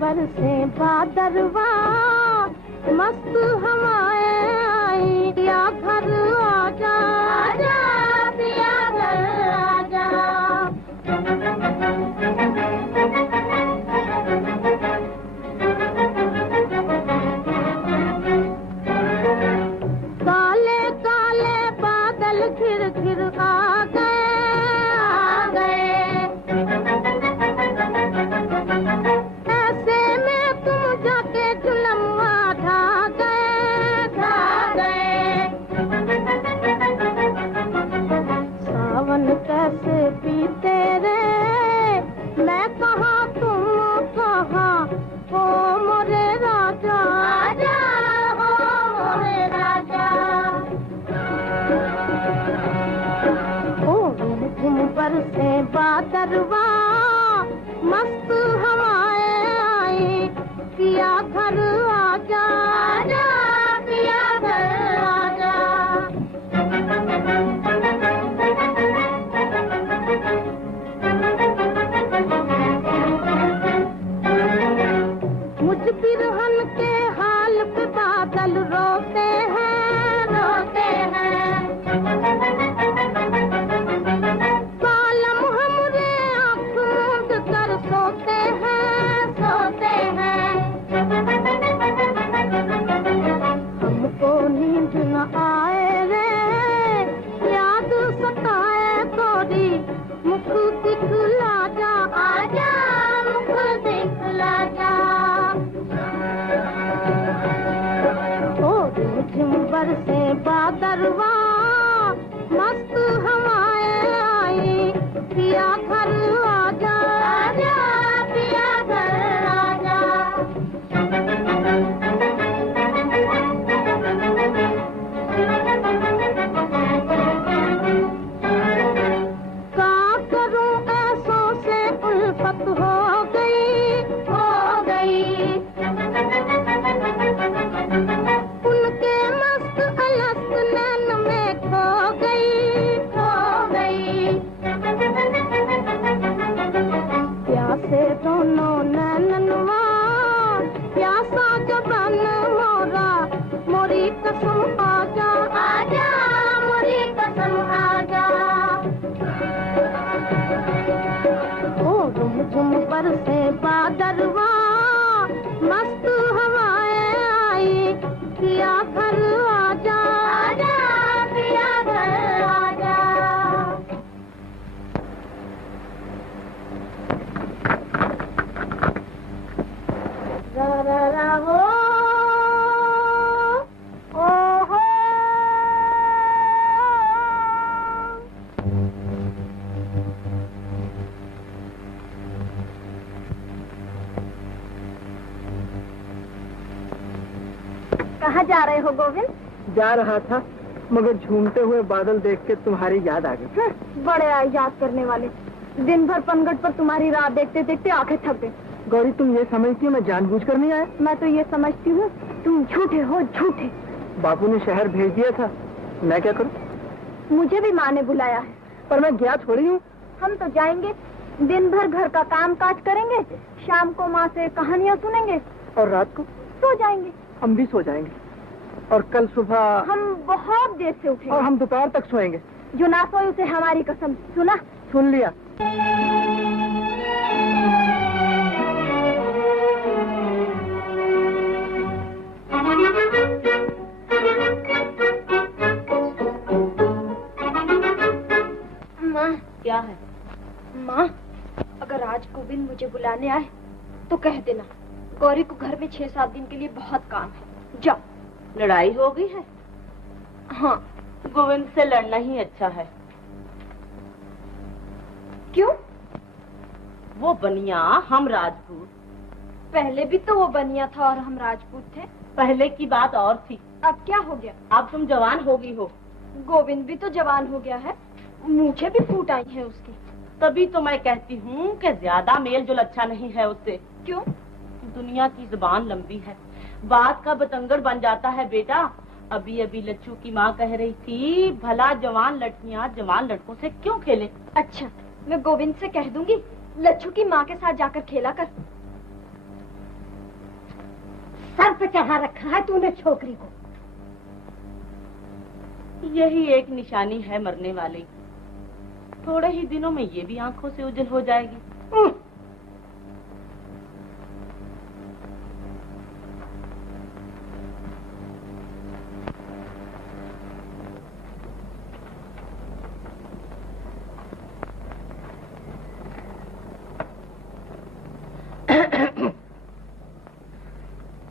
बरसे बादरवा मस्त हवाएं आई, पिया घर आजा आजा, पिया घर आजा। काले काले बादल घिर घिर आ गए ऐसे में तुम जाके झुलमुआ ढा गए। सावन कैसे बीते रे, मैं कहाँ तुम कहाँ, हो मोरे राजा आजा, हो मोरे राजा। तुम बरसे बादरवा मस्त हवाएं आई, पिया घर आजा आजा, पिया घर आजा। मुझ बिरहन के हाल पे बादल रोते हैं, रोते हैं। कालम हमरे आँख मूंद कर सोते हैं, सोते हैं। हमको नींद न आए रे, याद सताए गोरी, मुख दिखला जा आजा, मुख दिखला जा। झिम बरसे बादरवा मस्त हवाएं आई, पिया घर आजा आजा, पिया घर आजा। क्या करूं ऐसों से उल्फत हो गई, हो गई। उनके मस्त अलग नैन में खो गई, खो गई। प्यासे दोनों नैनवा, प्यासा जबान मोरा, मोरी कसम आजा आजा, मोरी कसम आजा। ओ झुम बरसे बादरवा मस्त हवाएं आई, पिया घर आजा आजा, पिया घर आजा। रा रा रा हो ओ हो। कहाँ जा रहे हो गोविंद? जा रहा था मगर झूमते हुए बादल देख के तुम्हारी याद आ गई। बड़े याद करने वाले। दिन भर पनघट पर तुम्हारी राह देखते देखते आंखें थक गई। गौरी तुम ये समझती हो मैं जानबूझकर नहीं आया? मैं तो ये समझती हूँ तुम झूठे हो, झूठे। बापू ने शहर भेज दिया था, मैं क्या करूँ? मुझे भी माँ ने बुलाया है। पर मैं गया थोड़ी हूँ। हम तो जाएंगे, दिन भर घर का काम काज करेंगे, शाम को माँ से कहानियाँ सुनेंगे और रात को सो जाएंगे। हम भी सो जाएंगे और कल सुबह हम बहुत देर से उठेंगे और हम दोपहर तक सोएंगे। जो ना सोए उसे हमारी कसम। सुना? सुन लिया। माँ। क्या है? माँ, अगर आज गोविंद मुझे बुलाने आए तो कह देना गौरी को घर में 6-7 दिन के लिए बहुत काम है। जाओ। लड़ाई हो गई है? हाँ। गोविंद से लड़ना ही अच्छा है। क्यों? वो बनिया, हम राजपूत। पहले भी तो वो बनिया था और हम राजपूत थे। पहले की बात और थी। अब क्या हो गया? अब तुम जवान हो गई हो। गोविंद भी तो जवान हो गया है, मूछें भी फूट आई हैं उसकी। तभी तो मैं कहती हूँ कि ज्यादा मेल जोल अच्छा नहीं है उससे। क्यों? दुनिया की जुबान लंबी है, बात का बतंगड़ बन जाता है बेटा। अभी अभी लच्छू की माँ कह रही थी भला जवान लड़कियाँ जवान लड़कों से क्यों खेले। अच्छा, मैं गोविंद से कह दूंगी लच्छू की माँ के साथ जाकर खेला कर। सर पे चढ़ा रखा है तूने छोकरी को। यही एक निशानी है मरने वाली। थोड़े ही दिनों में ये भी आंखों से ओझल हो जाएगी।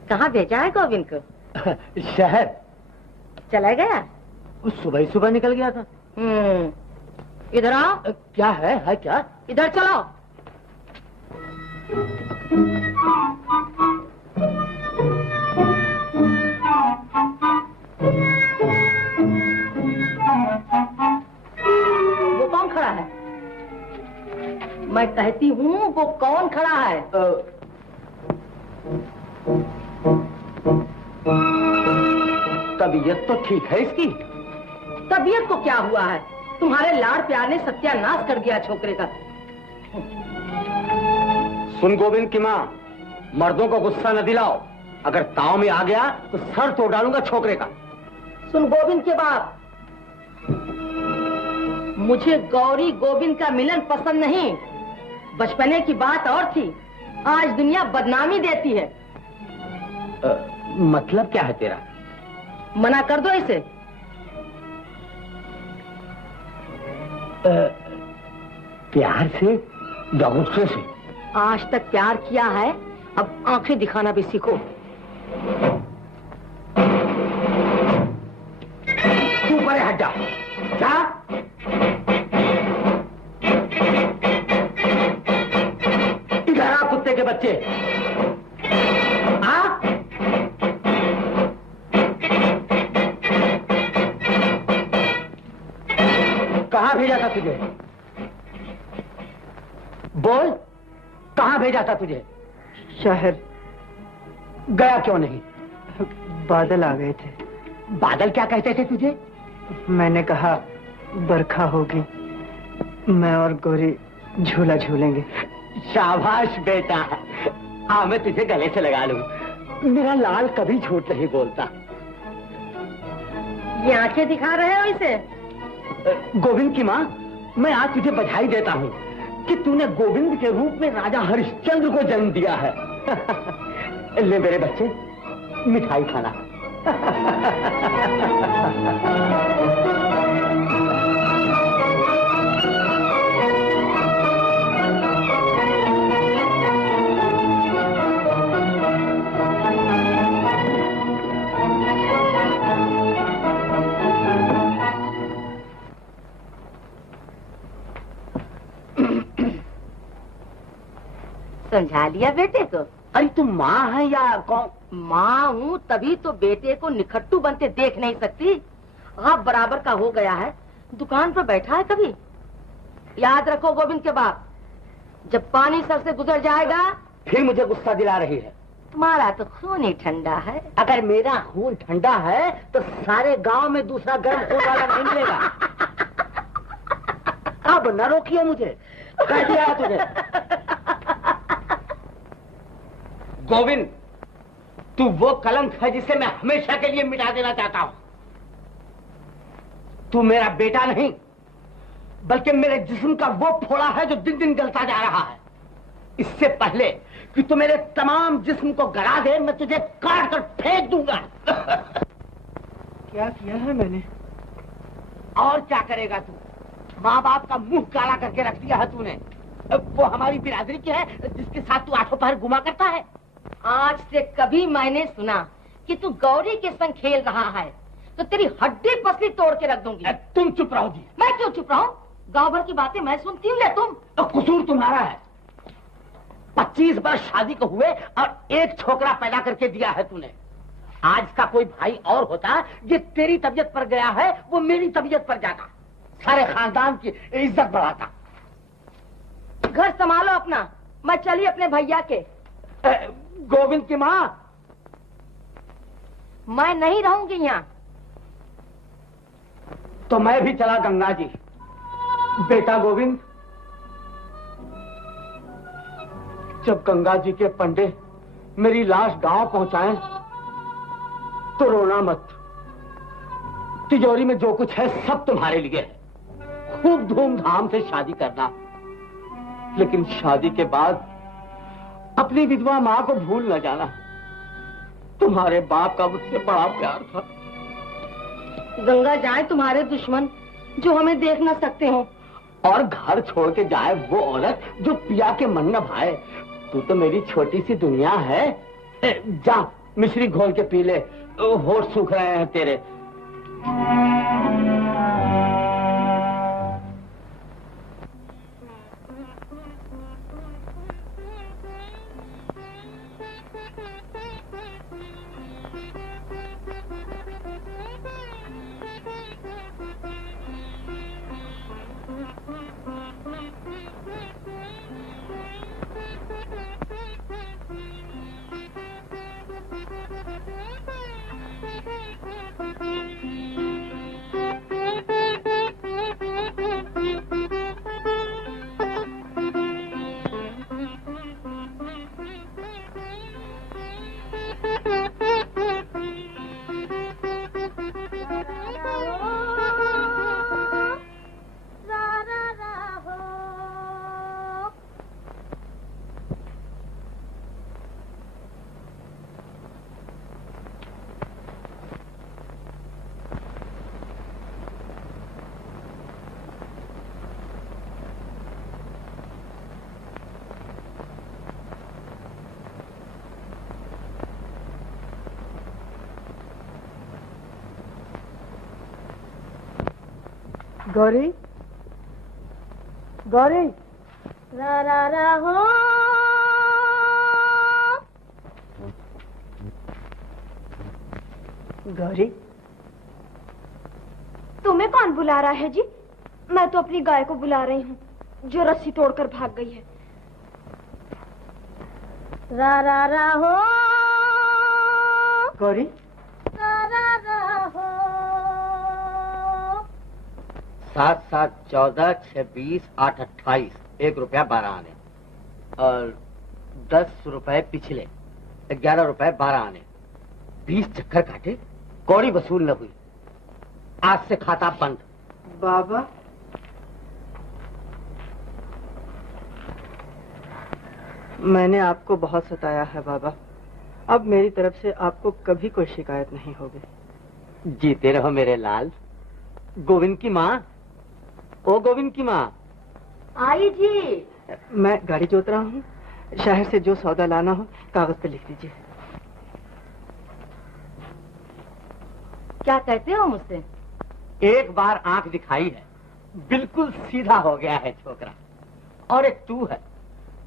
कहाँ भेजा है गोविंद को? शहर चला गया? सुबह ही सुबह निकल गया था। इधर आओ। क्या है क्या? इधर चलो। वो कौन खड़ा है? मैं कहती हूँ वो कौन खड़ा है? तबीयत तो ठीक है इसकी। तबीयत को क्या हुआ है? तुम्हारे लाड़ प्यार ने सत्यानाश कर दिया छोकरे का। सुन गोविंद की माँ, मर्दों को गुस्सा न दिलाओ। अगर ताव में आ गया तो सर तोड़ डालूंगा छोकरे का। सुन गोविंद के बाप, मुझे गौरी गोविंद का मिलन पसंद नहीं। बचपने की बात और थी, आज दुनिया बदनामी देती है। मतलब क्या है तेरा? मना कर दो इसे। प्यार से या गुस्से से? आज तक प्यार किया है, अब आंखें दिखाना भी सीखो। तू परे हट जा। क्या? इधर आ कुत्ते के बच्चे। आ? कहाँ भेजा था तुझे? बोल, कहाँ भेजा था तुझे? शहर। गया क्यों नहीं? बादल आ गए थे। बादल क्या कहते थे तुझे? मैंने कहा बरखा होगी, मैं और गौरी झूला झूलेंगे। शाबाश बेटा, हाँ मैं तुझे गले से लगा लूं। मेरा लाल कभी झूठ नहीं बोलता। ये आंखें दिखा रहे हो इसे? गोविंद की माँ, मैं आज तुझे बधाई देता हूँ कि तूने गोविंद के रूप में राजा हरिश्चंद्र को जन्म दिया है। ले मेरे बच्चे, मिठाई खाना। समझा लिया बेटे को? अरे तुम माँ है या कौन? माँ हूँ तभी तो बेटे को निखट्टू बनते देख नहीं सकती। आप बराबर का हो गया है, दुकान पर बैठा है कभी। याद रखो गोविंद के बाप, जब पानी सर से गुजर जाएगा। फिर मुझे गुस्सा दिला रही है। तुम्हारा तो खून ही ठंडा है। अगर मेरा खून ठंडा है तो सारे गांव में दूसरा गर्म खून वाला नहीं मिलेगा। अब न रोकिए मुझे, कह दिया है तुझे। गोविंद, तू वो कलंक है जिसे मैं हमेशा के लिए मिटा देना चाहता हूं। तू मेरा बेटा नहीं, बल्कि मेरे जिस्म का वो फोड़ा है जो दिन दिन गलता जा रहा है। इससे पहले कि तू मेरे तमाम जिस्म को गला दे, मैं तुझे काट कर फेंक दूंगा। क्या किया है मैंने? और क्या करेगा तू? माँ बाप का मुंह काला करके रख दिया है तूने। वो हमारी बिरादरी की है जिसके साथ तू आठों पहर घुमा करता है। आज से कभी मैंने सुना कि तू गौरी के संग खेल रहा है तो तेरी हड्डी पसली तोड़ के रख दूंगी। तुम चुप रहो जी। मैं क्यों चुप रहूं? गांव भर की बातें मैं सुनती हूँ या तुम? तो कसूर तुम्हारा है। 25 वर्ष शादी को हुए और एक छोकरा पैदा करके दिया है तूने। आज का कोई भाई और होता, ये तेरी तबीयत पर गया है, वो मेरी तबीयत पर जाता, सारे खानदान की इज्जत बढ़ाता। घर संभालो अपना, मैं चली अपने भैया के। गोविंद की माँ, मैं नहीं रहूंगी यहाँ। तो मैं भी चला गंगा जी। बेटा गोविंद, जब गंगा जी के पंडे मेरी लाश गांव पहुंचाएं तो रोना मत। तिजोरी में जो कुछ है सब तुम्हारे लिए है। खूब धूमधाम से शादी करना, लेकिन शादी के बाद अपनी विधवा मां को भूल न जाना। तुम्हारे बाप का मुझसे बड़ा प्यार था। गंगा जाए तुम्हारे दुश्मन जो हमें देख न सकते हो, और घर छोड़ के जाए वो औरत जो पिया के मन न भाए। तू तो मेरी छोटी सी दुनिया है। जा मिश्री घोल के पी ले, होठ सूख रहे हैं तेरे। गौरी, गौरी, रा रा रा हो। गौरी, तुम्हें कौन बुला रहा है जी? मैं तो अपनी गाय को बुला रही हूँ जो रस्सी तोड़कर भाग गई है। रा रा रा हो। गौरी, रा रा रा हो। 7 7 14 6 20 8 28 1 रुपया 12 आने और 10 रुपए पिछले 11 रुपए 12 आने। 20 चक्कर काटे, कौड़ी वसूल न हुई। आज से खाता बंद। बाबा, मैंने आपको बहुत सताया है बाबा। अब मेरी तरफ से आपको कभी कोई शिकायत नहीं होगी। जीते रहो मेरे लाल। गोविंद की माँ, ओ गोविंद की माँ। आई जी। मैं गाड़ी जोत रहा हूँ, शहर से जो सौदा लाना हो कागज पे लिख दीजिए। क्या कहते हो मुझसे? एक बार आंख दिखाई है, बिल्कुल सीधा हो गया है छोकरा। और एक तू है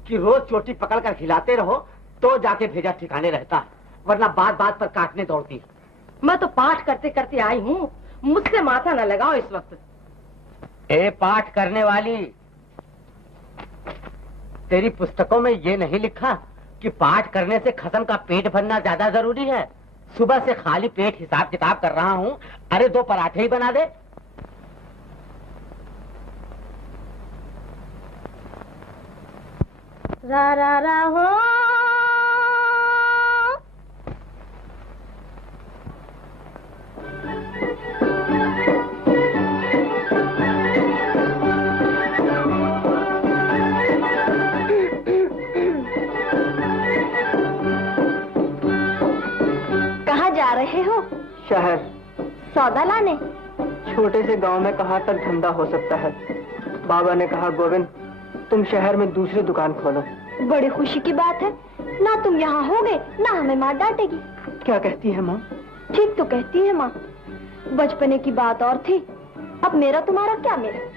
कि रोज चोटी पकड़ कर खिलाते रहो तो जाके भेजा ठिकाने रहता है। वरना बात बात पर काटने दौड़ती। मैं तो पाठ करते करते आई हूँ, मुझसे माथा न लगाओ इस वक्त। ए पाठ करने वाली, तेरी पुस्तकों में ये नहीं लिखा कि पाठ करने से खत्म का पेट भरना ज्यादा जरूरी है? सुबह से खाली पेट हिसाब किताब कर रहा हूँ। अरे 2 पराठे ही बना दे। रा रा रा हो कहाँ जा रहे हो? शहर। सौदा लाने? छोटे से गांव में कहाँ तक धंधा हो सकता है। बाबा ने कहा गोविंद तुम शहर में दूसरी दुकान खोलो। बड़ी खुशी की बात है, ना तुम यहाँ होगे ना हमें माँ डांटेगी। क्या कहती है माँ? ठीक तो कहती है माँ, बचपने की बात और थी, अब मेरा तुम्हारा क्या मेरा।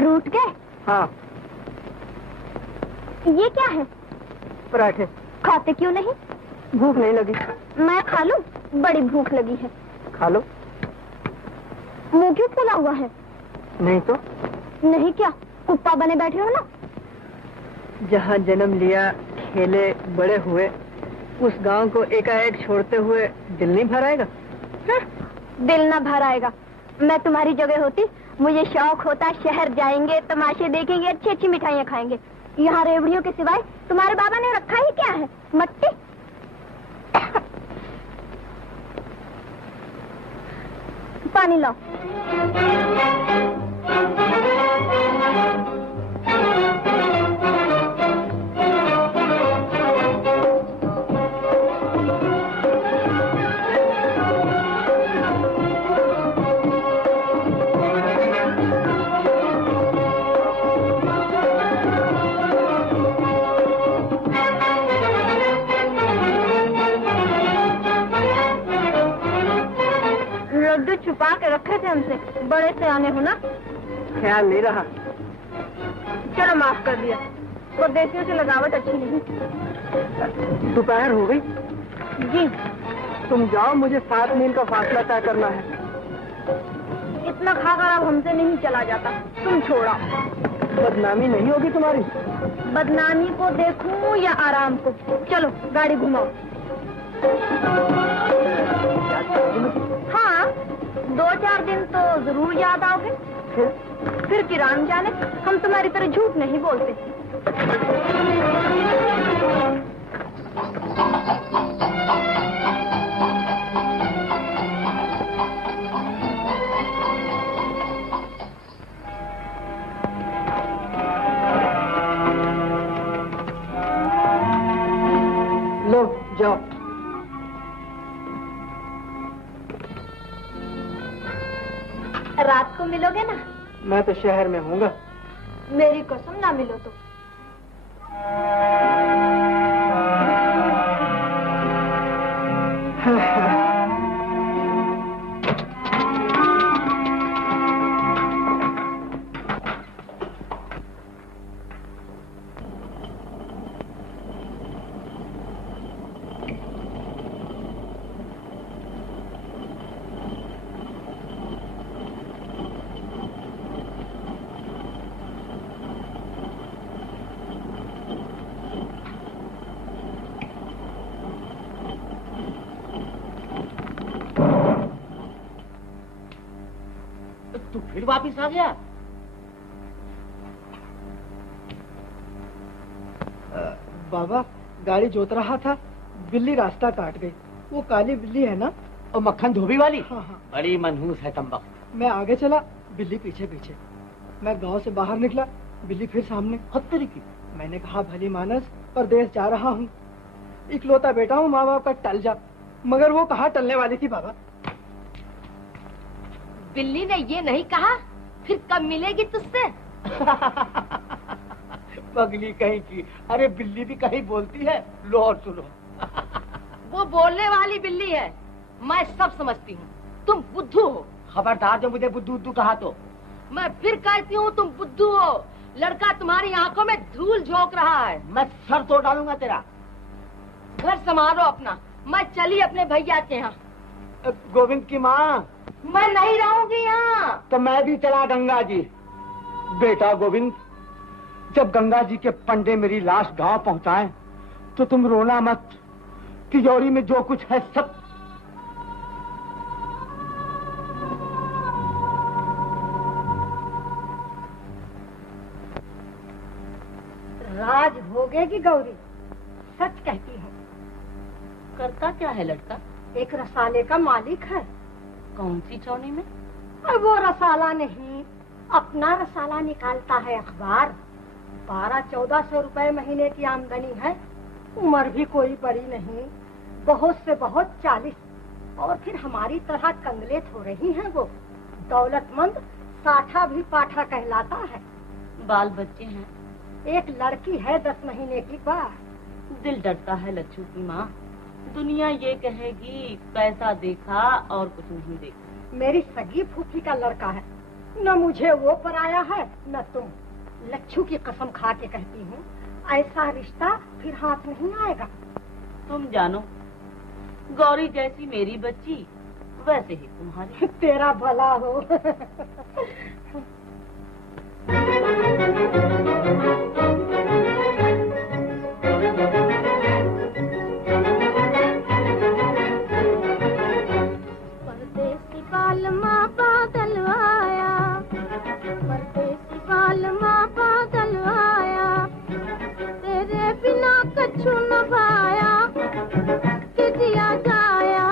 रूठ गए? हाँ। ये क्या है? पराठे। खाते क्यों नहीं? भूख नहीं लगी। मैं खा लूं? बड़ी भूख लगी है। खा लो। मुंह क्यों फूला हुआ है? नहीं तो। नहीं क्या, कुप्पा बने बैठे हो ना? जहाँ जन्म लिया, खेले, बड़े हुए, उस गांव को एकाएक छोड़ते हुए दिल नहीं भर आएगा? दिल ना भर आएगा। मैं तुम्हारी जगह होती, मुझे शौक होता शहर जाएंगे, तमाशे देखेंगे, अच्छी अच्छी मिठाइयाँ खाएंगे। यहाँ रेवड़ियों के सिवाय तुम्हारे बाबा ने रखा ही क्या है? मट्टी। पानी लाओ। हमसे, बड़े से आने हो ना। ख्याल नहीं रहा। चलो माफ कर दिया, परदेसियों से लगावट अच्छी नहीं। दोपहर हो गई। जी तुम जाओ, मुझे 7 मील का फासला तय करना है। इतना खाकर अब हमसे नहीं चला जाता, तुम छोड़ा। बदनामी नहीं होगी तुम्हारी? बदनामी को देखूं या आराम को? चलो गाड़ी घुमाओ। हाँ, 2-4 दिन तो जरूर याद आओगे। फिर किरान जाने, हम तुम्हारी तरह झूठ नहीं बोलते। लो जाओ। रात को मिलोगे ना? मैं तो शहर में हूँगा। मेरी कसम ना मिलो तो। तू फिर वापिस आ गया? बाबा, गाड़ी जोत रहा था, बिल्ली रास्ता काट गई। वो काली बिल्ली है ना? और मक्खन धोबी वाली? हाँ हाँ। बड़ी मनहूस है तंबक। मैं आगे चला, बिल्ली पीछे पीछे। मैं गांव से बाहर निकला, बिल्ली फिर सामने। खतरी की। मैंने कहा, भली मानस, परदेश जा रहा हूँ, इकलौता बेटा हूँ, माँ बाप का, टल जा। मगर वो कहाँ टलने वाली थी बाबा। बिल्ली ने ये नहीं कहा फिर कब मिलेगी तुझसे? पगली कहीं की। अरे बिल्ली भी कहीं बोलती है। लो और सुनो। वो बोलने वाली बिल्ली है, मैं सब समझती हूँ। तुम बुद्धू हो। खबरदार जो मुझे बुद्धू बुद्धू कहा तो। मैं फिर कहती हूँ तुम बुद्धू हो। लड़का तुम्हारी आंखों में धूल झोंक रहा है। मैं सर तोड़ डालूंगा तेरा। घर संभालो अपना, मैं चली अपने भैया के यहाँ। गोविंद की माँ। मैं नहीं रहूंगी यहाँ। तो मैं भी चला गंगा जी। बेटा गोविंद, जब गंगा जी के पंडे मेरी लाश गांव पहुंचाएं, तो तुम रोना मत। तिजोरी में जो कुछ है सब। राज भोगेगी गौरी, सच कहती हूँ। करता क्या है लड़का? एक रसाले का मालिक है। कौन सी चौनी में? वो रसाला नहीं, अपना रसाला निकालता है अखबार। 1200-1400 रुपए महीने की आमदनी है। उम्र भी कोई बड़ी नहीं, बहुत से बहुत 40। और फिर हमारी तरह कंगले थोड़े ही हैं वो। दौलतमंद साठा भी पाठा कहलाता है। बाल बच्चे हैं? एक लड़की है 10 महीने की बात। दिल डरता है लच्छू की माँ। दुनिया ये कहेगी पैसा देखा और कुछ नहीं देखा। मेरी सगी फूफी का लड़का है, न मुझे वो पराया है न तुम। लच्छू की कसम खा के कहती हूँ, ऐसा रिश्ता फिर हाथ नहीं आएगा। तुम जानो, गौरी जैसी मेरी बच्ची वैसे ही तुम्हारी। तेरा भला हो। परदेसी बालमा बादल आया, परदेसी बालमा बादल आया, तेरे बिना कछु न भाया, कि जिया जाया,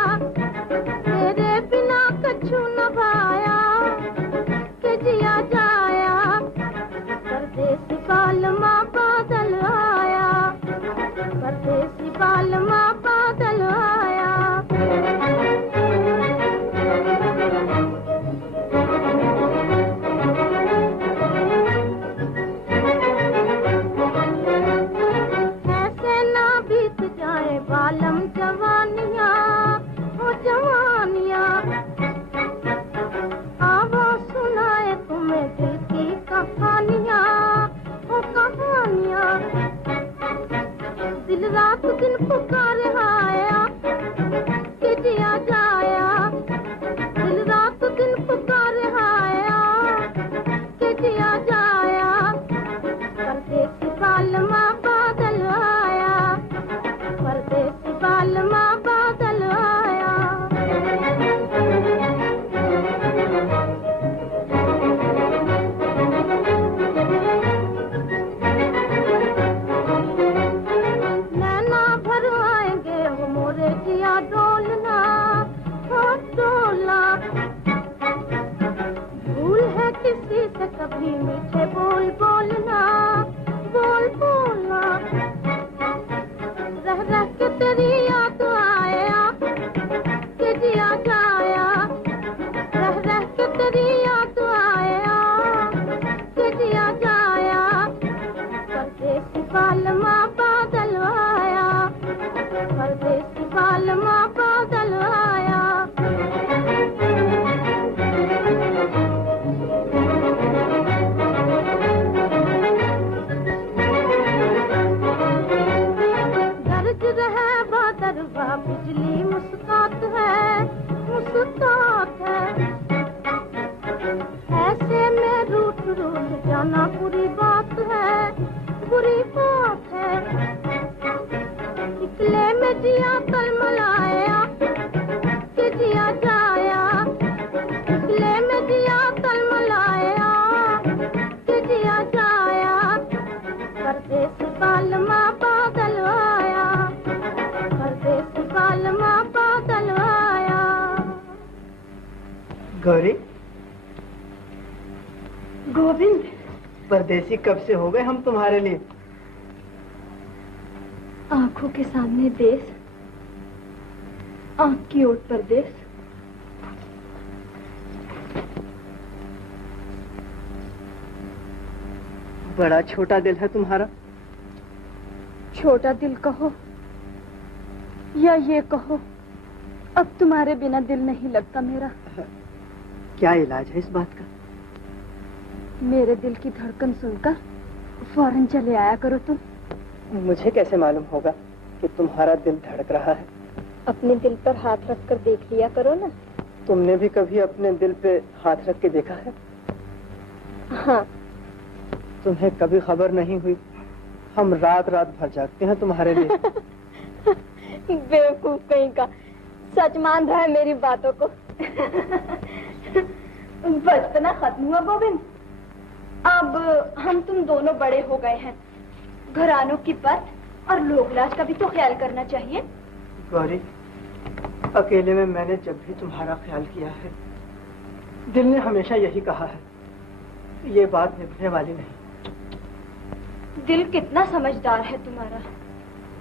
तेरे बिना कछु न भाया। किसी से कभी मीठे बोल बोलना, बोल बोलना। रह रह के तेरी याद आया कि जिया जाया, रह रह के तेरी याद आया कि जिया जाया। परदेसी बालमा बादल आया, परदेसी बालमा बादल आया। गरज रहे बादरवा बिजली मुस्कात है, मुस्कात है। ऐसे में रूठ रूठ जाना बुरी बात है, बुरी बात है। निकले में जिया तलमलाया कि जिया जाया, निकले में जिया तलमलाया कि जिया जाया। परदेसी बालमा बादल आया, परदेसी बालमा बादल आया। गौरी, गोविंद, परदेसी कब से हो गए हम तुम्हारे लिए? आंखों के सामने देश, आंख की ओट परदेश। बड़ा छोटा दिल है तुम्हारा। छोटा दिल कहो या ये कहो, अब तुम्हारे बिना दिल नहीं लगता मेरा। क्या इलाज है इस बात का? मेरे दिल की धड़कन सुनकर फौरन चले आया करो तुम। मुझे कैसे मालूम होगा कि तुम्हारा दिल धड़क रहा है? अपने दिल पर हाथ रखकर देख लिया करो ना। तुमने भी कभी अपने दिल पे हाथ रख के देखा है? हाँ। तुम्हें कभी खबर नहीं हुई हम रात रात भर जागते हैं तुम्हारे लिए। बेवकूफ कहीं का, सच मान रहा है मेरी बातों को। बचपना खत्म हुआ गोविंद, अब हम तुम दोनों बड़े हो गए हैं। घरानों की पत और लोकलाज का भी तो ख्याल करना चाहिए। गौरी, अकेले में मैंने जब भी तुम्हारा ख्याल किया है, दिल ने हमेशा यही कहा है, ये बात निभने वाली नहीं। दिल कितना समझदार है तुम्हारा,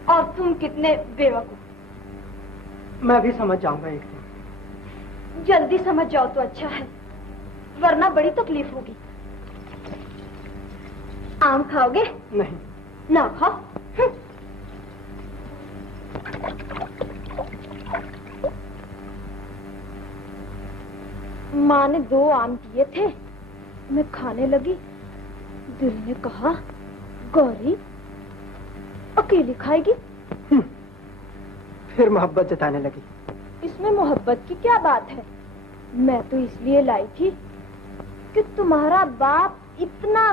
और तुम कितने बेवकूफ। मैं भी समझ जाऊंगा एक दिन। जल्दी समझ जाओ तो अच्छा है, वरना बड़ी तकलीफ होगी। आम खाओगे? नहीं। ना खाओ। माँ ने 2 आम दिए थे, मैं खाने लगी। दिल ने कहा, गौरी अकेली खाएगी? फिर मोहब्बत जताने लगी। इसमें मोहब्बत की क्या बात है? मैं तो इसलिए लाई थी कि तुम्हारा बाप इतना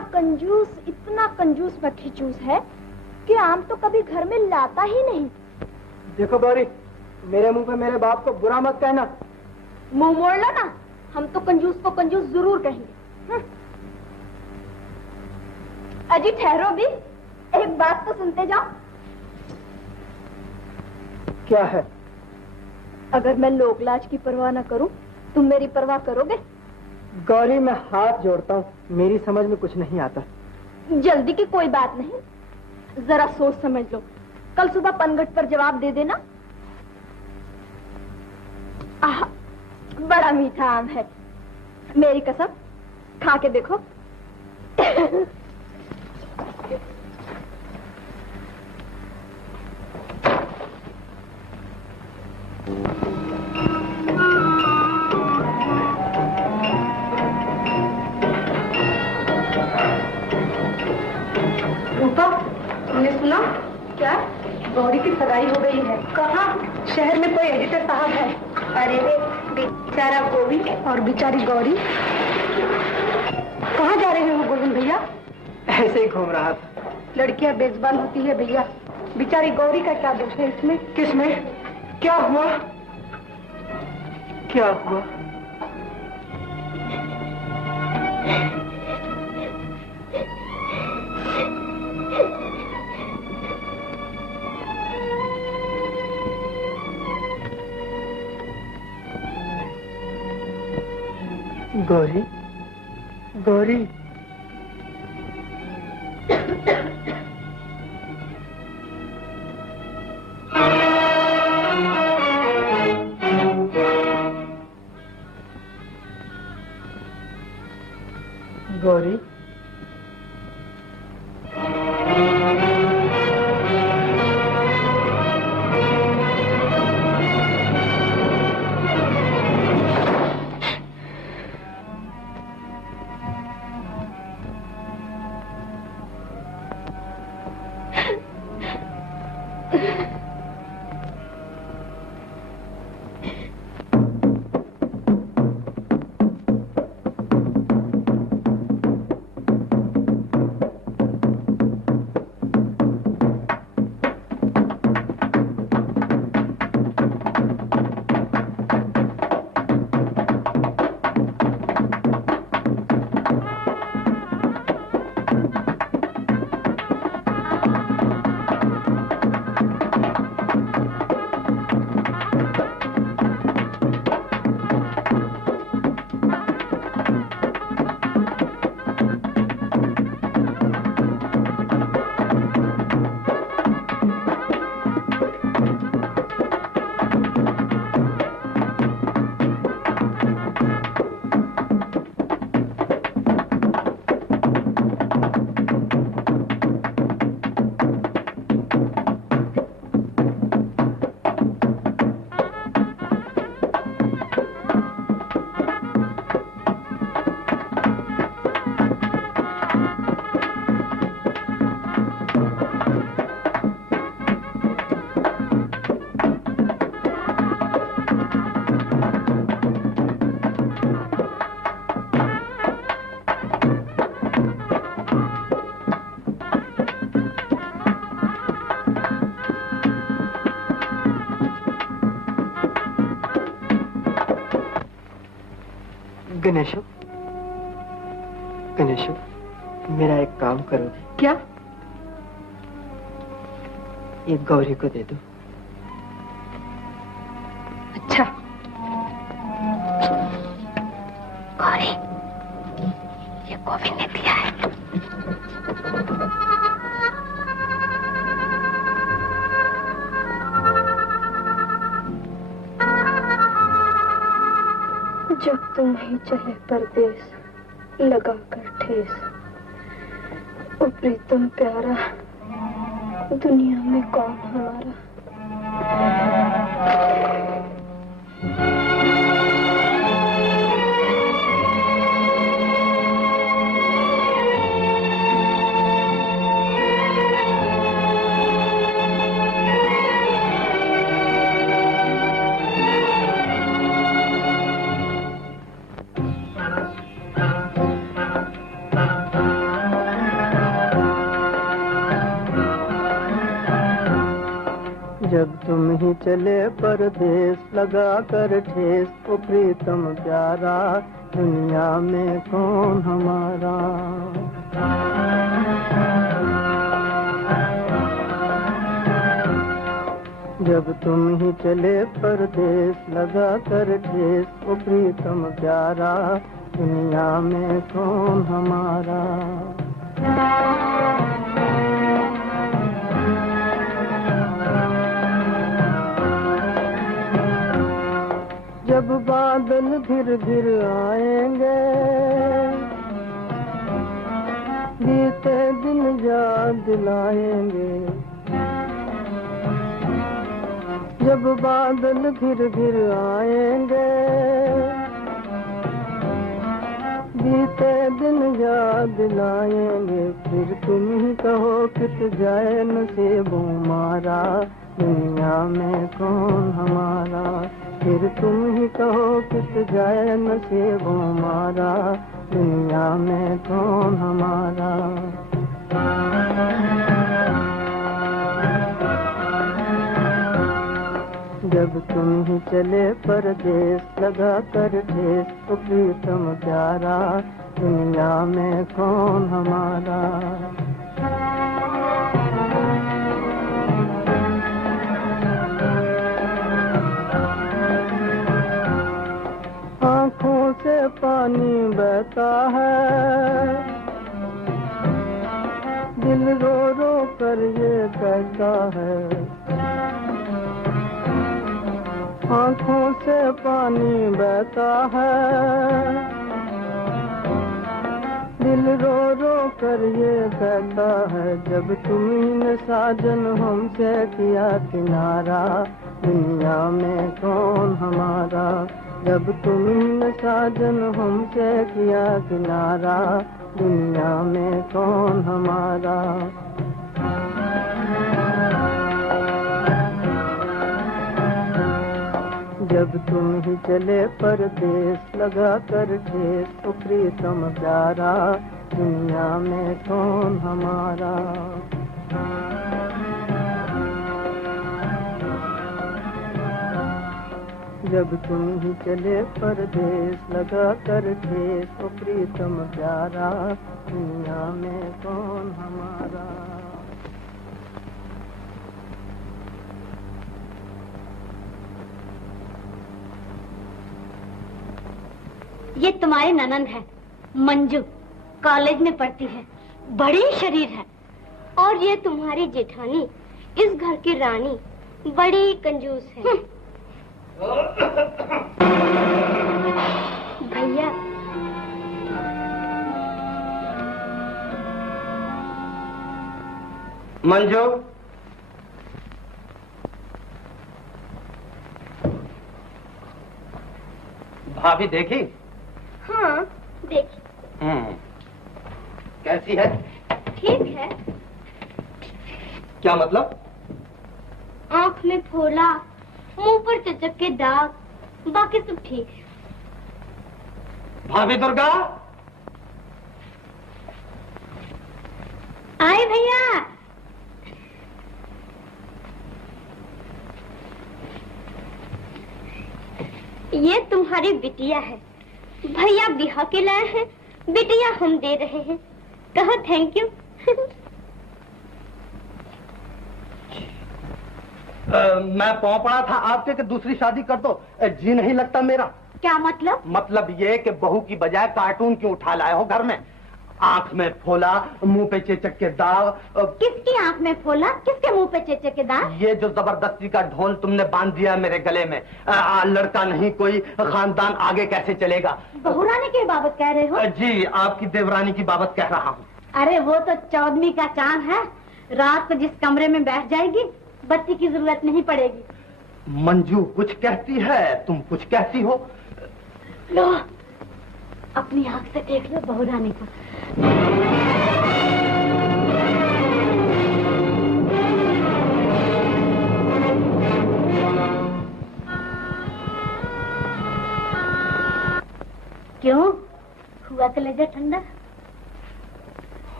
कंजूस मक्खीचूस है कि आम तो कभी घर में लाता ही नहीं। देखो गौरी, मेरे मुंह पे मेरे बाप को बुरा मत कहना। मुंह मोड़ लो ना, हम तो कंजूस को कंजूस जरूर कहेंगे। अजी ठहरो भी, एक बात तो सुनते जाओ। क्या है? अगर मैं लोकलाज की परवाह न करूं, तुम मेरी परवाह करोगे? गौरी, मैं हाथ जोड़ता हूँ, मेरी समझ में कुछ नहीं आता। जल्दी की कोई बात नहीं, जरा सोच समझ लो। कल सुबह पनघट पर जवाब दे देना। आह, बड़ा मीठा आम है, मेरी कसम, खा के देखो। रूपा, तुमने सुना? क्या? गौरी की सगाई हो गई है। कहाँ? शहर में कोई एडिटर साहब है। अरे बेचारा गोविंद और बेचारी गौरी। कहाँ जा रहे हो गोविंद भैया? ऐसे ही घूम रहा था। लड़कियां बेजुबान होती है भैया, बेचारी गौरी का क्या दोष है इसमें? किसमें? क्या हुआ? क्या हुआ? गौरी, गौरी, गौरी, गणेशो, गणेशो, मेरा एक काम करोगे? क्या? ये गौरी को दे दो। अच्छा। गौरी, ये गोविंद ने दिया है। जब तुम ही चले परदेस लगा कर ठेस, ओ प्रीतम प्यारा दुनिया में कौन हमारा। जब तुम ही चले परदेस लगा कर ठेस, ओ प्रीतम प्यारा दुनिया में कौन हमारा। जब तुम ही चले परदेस लगा कर ठेस, ओ प्रीतम प्यारा दुनिया में कौन हमारा। जब बादल घिर घिर आएंगे, बीते दिन याद दिलाएंगे। जब बादल घिर घिर आएंगे, बीते दिन याद दिलाएंगे। फिर तुम ही कहो कित जाए नसीबों मारा, दुनिया में कौन हमारा। फिर तुम ही कहो कित जाए नसीबों मारा, दुनिया में कौन हमारा। जब तुम ही चले परदेस लगा कर ठेस, तो प्रीतम प्यारा दुनिया में कौन हमारा। आँखों से पानी बह बहता है, दिल रो रो कर ये कहता है, आंखों से पानी बहता है, दिल रो रो कर ये कहता है, जब तुमने साजन हमसे किया किनारा, दुनिया में कौन हमारा, जब तुमने साजन हमसे किया किनारा, दुनिया में कौन हमारा। जब तुम ही चले परदेस लगा कर ठेस, तो प्रीतम प्यारा, दुनिया में कौन हमारा। जब तुम ही चले परदेस लगा कर ठेस, तो प्रीतम प्यारा, दुनिया में कौन हमारा। ये तुम्हारी ननंद है मंजू, कॉलेज में पढ़ती है, बड़ी शरीर है। और ये तुम्हारी जेठानी, इस घर की रानी, बड़ी कंजूस है। भैया मंजू, भाभी देखी? हाँ देखी। कैसी है? ठीक है। क्या मतलब? आँख में फोला, मुंह पर चचक के दाग, बाकी सब ठीक है। भाभी दुर्गा, आए भैया। ये तुम्हारी बिटिया है, भैया बिहा के लाए हैं, बिटिया हम दे रहे हैं, कहो थैंक यू। मैं पाँव पड़ा था आपके कि दूसरी शादी कर दो, जी नहीं लगता मेरा। क्या मतलब? मतलब ये कि बहू की बजाय कार्टून क्यों उठा लाए हो घर में? आंख में फोला, मुंह पे चेचक के दाग। किसकी आंख में फोला, किसके मुंह पे चेचक के दाग? ये जो जबरदस्ती का ढोल तुमने बांध दिया मेरे गले में, लड़का नहीं कोई, खानदान आगे कैसे चलेगा? बहुरानी की बाबत कह रहे हो? जी, आपकी देवरानी की बाबत कह रहा हूँ। अरे वो तो 14वीं का चांद है, रात को जिस कमरे में बैठ जाएगी बत्ती की जरूरत नहीं पड़ेगी। मंजू कुछ कहती है, तुम कुछ कहती हो। लो अपनी आंख से देख लो बहुरानी को। क्यों हुआ कलेजा ठंडा?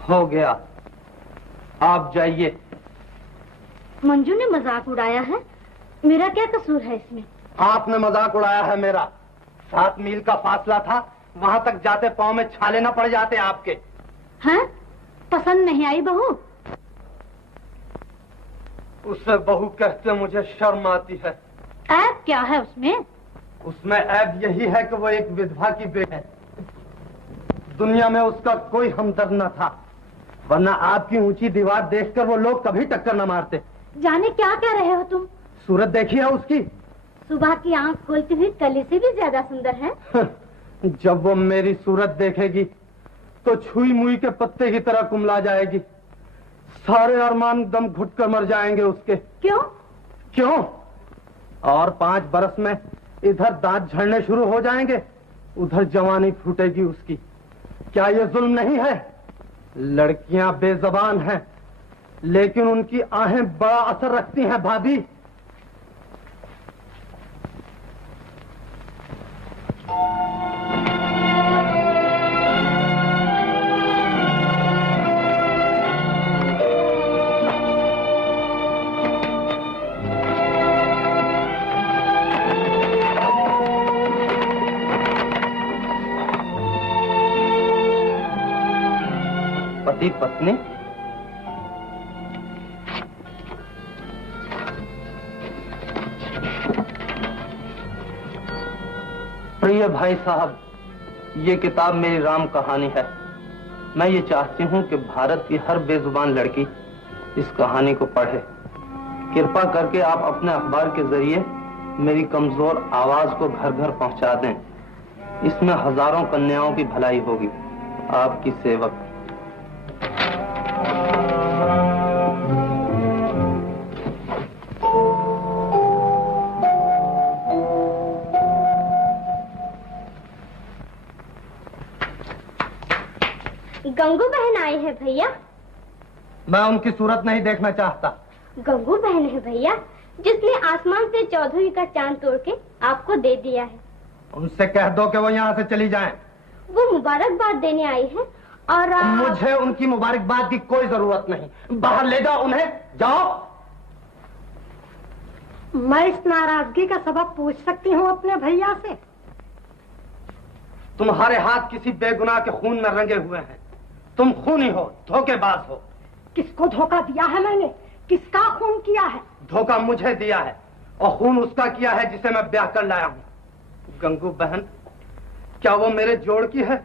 हो गया, आप जाइए। मंजू ने मजाक उड़ाया है, मेरा क्या कसूर है इसमें? आपने मजाक उड़ाया है मेरा। 7 मील का फासला था, वहां तक जाते पांव में छाले न पड़ जाते आपके। हैं? पसंद नहीं आई बहू? उसे बहू कहते मुझे शर्म आती है। ऐब क्या है उसमें? उसमें ऐब यही है कि वो एक विधवा की बेटी है। दुनिया में उसका कोई हमदर्द न था, वरना आपकी ऊंची दीवार देखकर वो लोग कभी टक्कर न मारते। जाने क्या कह रहे हो तुम? सूरत देखी है उसकी? सुबह की आंख खोलती हुई कली से भी ज्यादा सुंदर है। जब वो मेरी सूरत देखेगी तो छुई मुई के पत्ते की तरह कुमला जाएगी। सारे अरमान दम घुट कर मर जाएंगे उसके। क्यों? क्यों? और 5 बरस में इधर दांत झड़ने शुरू हो जाएंगे, उधर जवानी फूटेगी उसकी। क्या ये जुल्म नहीं है? लड़कियां बेजबान हैं, लेकिन उनकी आहें बड़ा असर रखती हैं भाभी। पति पत्नी प्रिय भाई साहब, ये किताब मेरी राम कहानी है। मैं ये चाहती हूँ कि भारत की हर बेजुबान लड़की इस कहानी को पढ़े। कृपा करके आप अपने अखबार के जरिए मेरी कमजोर आवाज को घर घर पहुंचा दें। इसमें हजारों कन्याओं की भलाई होगी। आपकी सेवक। गंगू बहन आई है भैया। मैं उनकी सूरत नहीं देखना चाहता। गंगू बहन है भैया, जिसने आसमान से चौधरी का चांद तोड़ के आपको दे दिया है। उनसे कह दो कि वो यहाँ से चली जाएं। वो मुबारकबाद देने आई है और मुझे उनकी मुबारकबाद की कोई जरूरत नहीं। बाहर ले जाओ उन्हें, जाओ। मैं इस नाराजगी का सबब पूछ सकती हूँ अपने भैया से? तुम्हारे हाथ किसी बेगुनाह के खून में रंगे हुए हैं। तुम खूनी हो, धोखेबाज हो। किसको धोखा दिया है मैंने? किसका खून किया है? धोखा मुझे दिया है और खून उसका किया है जिसे मैं ब्याह कर लाया हूँ। गंगू बहन, क्या वो मेरे जोड़ की है?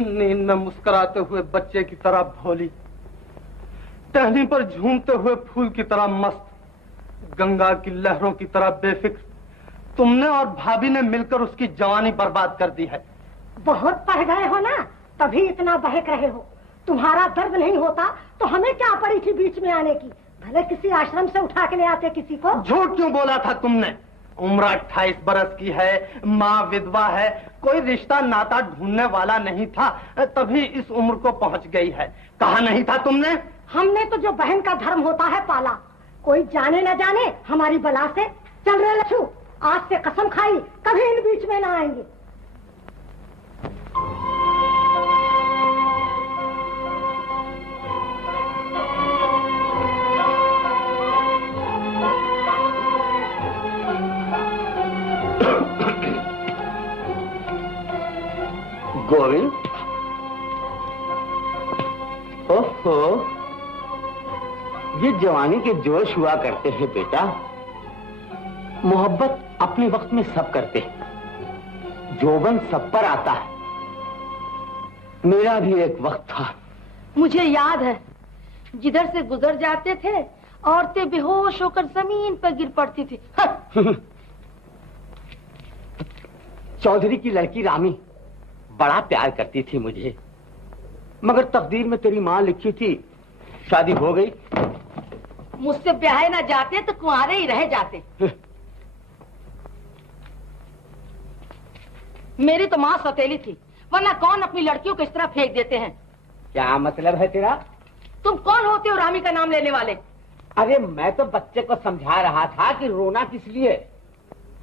नींद में मुस्कुराते हुए बच्चे की तरह भोली, टहनी पर झूमते हुए फूल की तरह मस्त, गंगा की लहरों की तरह बेफिक्र। तुमने और भाभी ने मिलकर उसकी जवानी बर्बाद कर दी है। बहुत पढ़ गए हो ना, तभी इतना बहक रहे हो। तुम्हारा दर्द नहीं होता तो हमें क्या पड़ी थी बीच में आने की? भले किसी आश्रम से उठा के ले आते किसी को। झूठ क्यों बोला था तुमने? उम्र 28 बरस की है, माँ विधवा है, कोई रिश्ता नाता ढूंढने वाला नहीं था, तभी इस उम्र को पहुंच गई है। कहा नहीं था तुमने? हमने तो जो बहन का धर्म होता है पाला। कोई जाने न जाने हमारी बला से। चल रहे लच्छू, आज से कसम खाई कभी इन बीच में ना आएंगे। गोविंद, ओहो, ये जवानी के जोश हुआ करते हैं बेटा। मोहब्बत अपने वक्त में सब करते हैं, जोबन सब पर आता है। मेरा भी एक वक्त था। मुझे याद है, जिधर से गुजर जाते थे औरतें बेहोश होकर जमीन पर गिर पड़ती थी। चौधरी की लड़की रामी बड़ा प्यार करती थी मुझे, मगर तकदीर में तेरी माँ लिखी थी, शादी हो गई। मुझसे ब्याहे ना जाते तो कुंवारे ही रह जाते। मेरी तो माँ सौतेली थी, वरना कौन अपनी लड़कियों को इस तरह फेंक देते हैं। क्या मतलब है तेरा? तुम कौन होते हो रामी का नाम लेने वाले? अरे मैं तो बच्चे को समझा रहा था कि रोना किस लिए।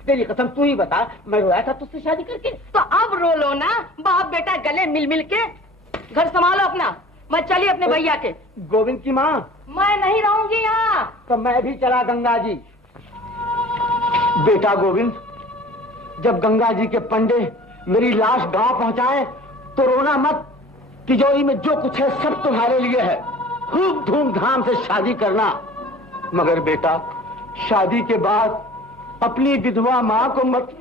तेरी कसम तू ही बता, मैं रोया था तुझसे शादी करके? तो अब रो लो ना, बाप बेटा गले मिल मिल के। घर संभालो अपना, मैं चली अपने भैया के। गोविंद की माँ, मैं नहीं रहूंगी यहाँ। तो मैं भी चला गंगा जी। बेटा गोविंद, जब गंगा जी के पंडे मेरी लाश गांव पहुंचाए तो रोना मत। तिजोरी में जो कुछ है सब तुम्हारे लिए है। खूब धूमधाम से शादी करना, मगर बेटा शादी के बाद अपनी विधवा माँ को मत।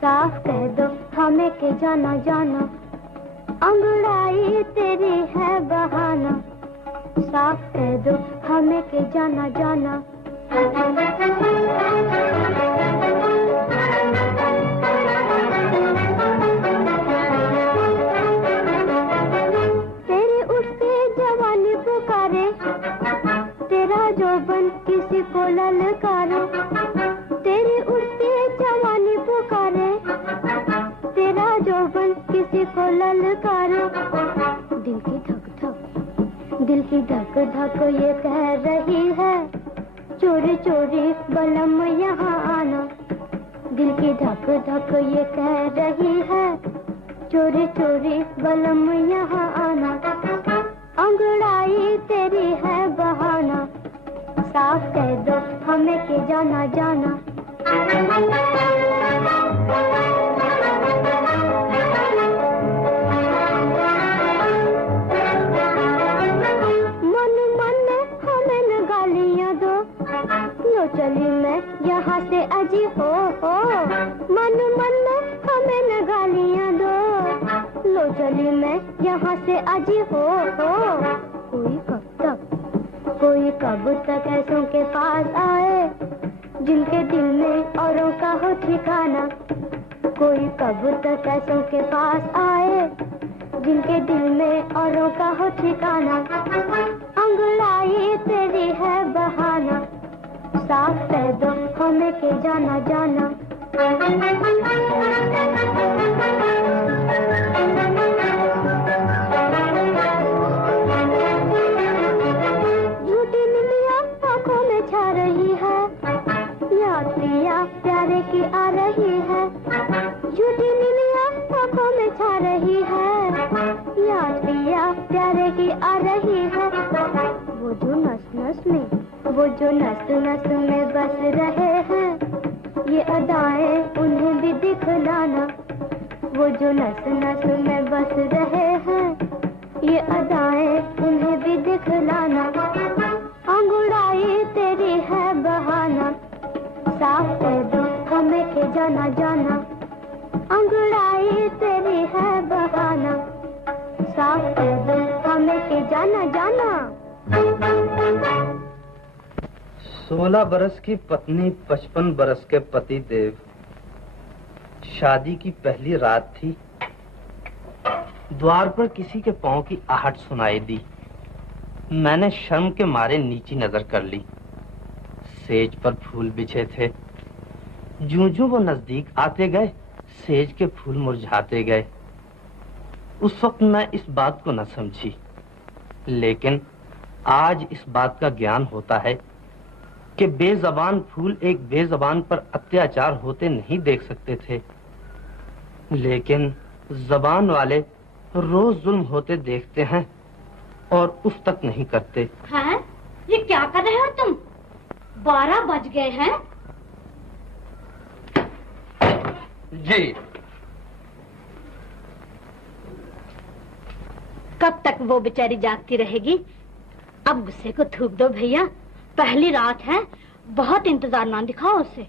साफ कह दो हमें के जाना जाना, अंगड़ाई तेरी है बहाना। साफ कह दो हमें के जाना जाना। तेरी उठती जवानी पुकारे, तेरा जोबन किसी को ललकारे। तेरी उठती जवानी पुकारे, तेरा जोबन किसी को ललकारे। दिल की धक धक ये कह रही है, चोरी चोरी बलम यहाँ आना। दिल की धक धक ये कह रही है, चोरी चोरी बलम यहाँ आना, अंगड़ाई तेरी है बहाना, साफ कह दो हमें के जाना जाना। मन मन हमें न गालियाँ दो, लो चली मैं यहाँ से अजी हो, मन मन हमें न गालियाँ दो, लो चली मैं यहाँ से अजी हो। कोई कब तक ऐसों के पास आए, जिनके दिल में औरों का हो ठिकाना, कोई कब तक ऐसों के पास आए, जिनके दिल में औरों का हो ठिकाना, अंगड़ाई तेरी है बहाना, साफ कह दो हमें के जाना जाना। झूठी नीलिया आंखों में छा रही है, याद पिया प्यारे की आ रही है, झूठी नीलिया आंखों में छा रही है, याद पिया प्यारे की आ रही है। वो जो नस नस में, वो जो नस नस में बस रहे हैं, ये अदाएं उन्हें भी दिखलाना, वो जो नस नस में बस रहे हैं, ये अदाएं उन्हें भी दिखलाना, अंगड़ाई तेरी है बहाना, साफ कह दो हमें के जाना जाना, अंगड़ाई तेरी है बहाना, साफ कह दो हमें के जाना जाना। 16 बरस की पत्नी 55 बरस के पति देव। शादी की पहली रात थी। द्वार पर किसी के पांव की आहट सुनाई दी। मैंने शर्म के मारे नीची नजर कर ली। सेज पर फूल बिछे थे। जूं-जूं वो नजदीक आते गए, सेज के फूल मुरझाते गए। उस वक्त मैं इस बात को न समझी, लेकिन आज इस बात का ज्ञान होता है कि बेजबान फूल एक बेजबान पर अत्याचार होते नहीं देख सकते थे, लेकिन जबान वाले रोज जुल्म होते देखते हैं और उस तक नहीं करते। हैं? ये क्या कर रहे हो तुम? 12 बज गए हैं। जी। कब तक वो बेचारी जागती रहेगी? अब गुस्से को थूक दो भैया, पहली रात है, बहुत इंतजार ना दिखाओ उसे।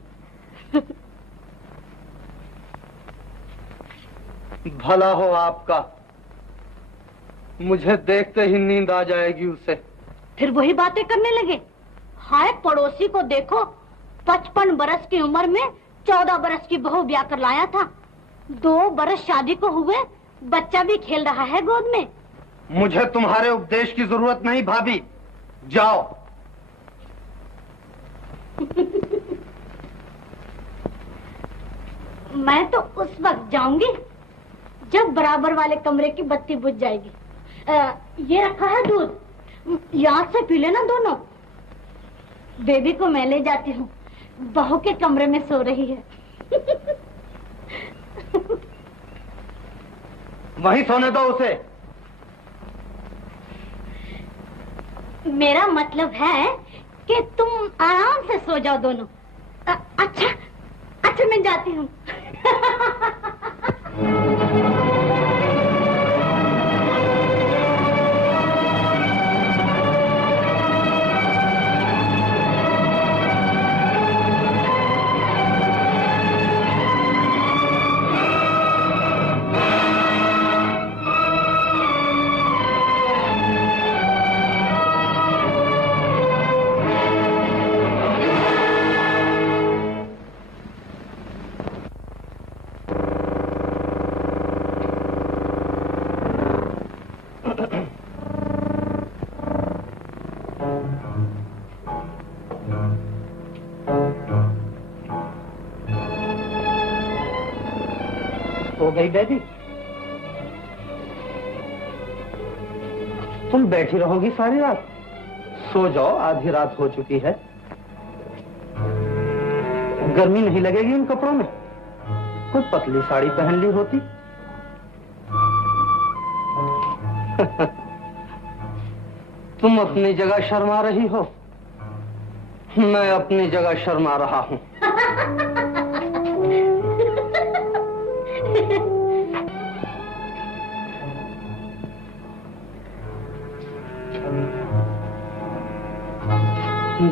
भला हो आपका, मुझे देखते ही नींद आ जाएगी उसे। फिर वही बातें करने लगे। हाय पड़ोसी को देखो, 55 बरस की उम्र में 14 बरस की बहू ब्याह कर लाया था। 2 बरस शादी को हुए, बच्चा भी खेल रहा है गोद में। मुझे तुम्हारे उपदेश की जरूरत नहीं भाभी, जाओ। मैं तो उस वक्त जाऊंगी जब बराबर वाले कमरे की बत्ती बुझ जाएगी। ये रखा है दूध, याद से पी लेना दोनों। बेबी को मैं ले जाती हूँ, बहू के कमरे में सो रही है। वहीं सोने दो उसे। मेरा मतलब है कि तुम आराम से सो जाओ दोनों। अच्छा मैं जाती हूँ। हो गई बेबी? तुम बैठी रहोगी सारी रात? सो जाओ, आधी रात हो चुकी है। गर्मी नहीं लगेगी इन कपड़ों में? कोई पतली साड़ी पहन ली होती। तुम अपनी जगह शर्मा रही हो, मैं अपनी जगह शर्मा रहा हूं।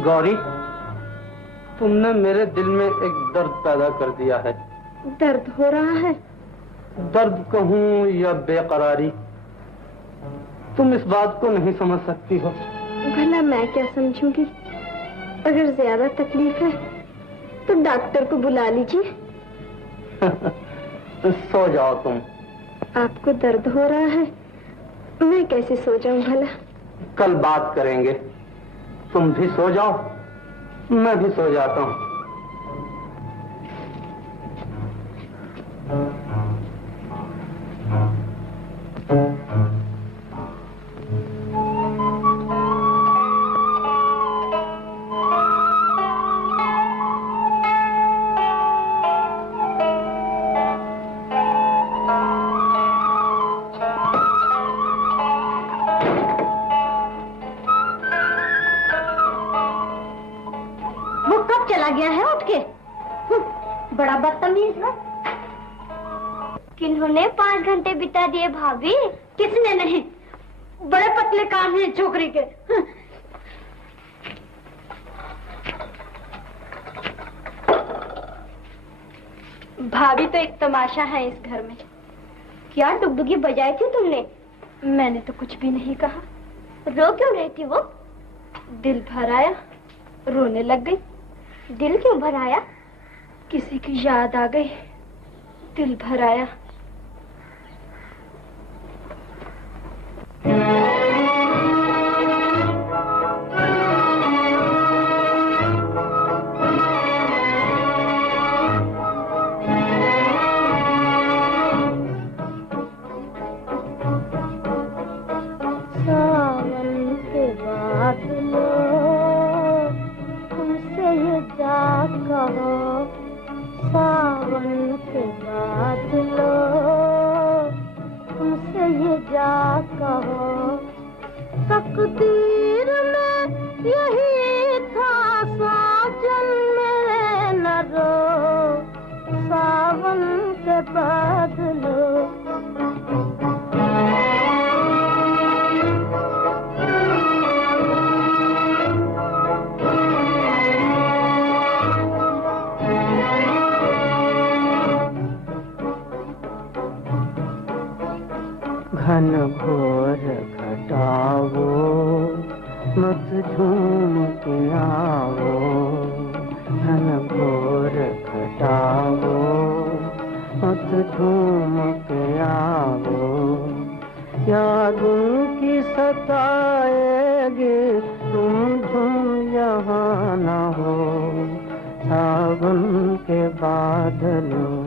गौरी, तुमने मेरे दिल में एक दर्द पैदा कर दिया है। दर्द हो रहा है? दर्द कहूं या बेकरारी, तुम इस बात को नहीं समझ सकती हो। भला मैं क्या समझूंगी? अगर ज्यादा तकलीफ है तो डॉक्टर को बुला लीजिए। सो जाओ तुम। आपको दर्द हो रहा है, मैं कैसे सो जाऊं भला? कल बात करेंगे। तुम भी सो जाओ, मैं भी सो जाता हूं। गया है उठ के। बड़ा बदतमीज है। किन्होंने 5 घंटे बिता दिए भाभी? किसने नहीं, बड़े पतले कान हैं छोकरी के। भाभी तो एक तमाशा है इस घर में। क्या डुगडुगी बजाई थी तुमने? मैंने तो कुछ भी नहीं कहा। रो क्यों रही थी वो? दिल भर आया, रोने लग गई। दिल क्यों भर आया? किसी की याद आ गई, दिल भर आया। तकदीर में यही था साजन मेरे न रो, सावन के बादलों। घन घोर घटाओ, मत झूम के आओ। घन घोर घटाओ, मत झूम के आओ। यादों की सताएगी तुम झूम यहाँ न हो, सावन के बादलों।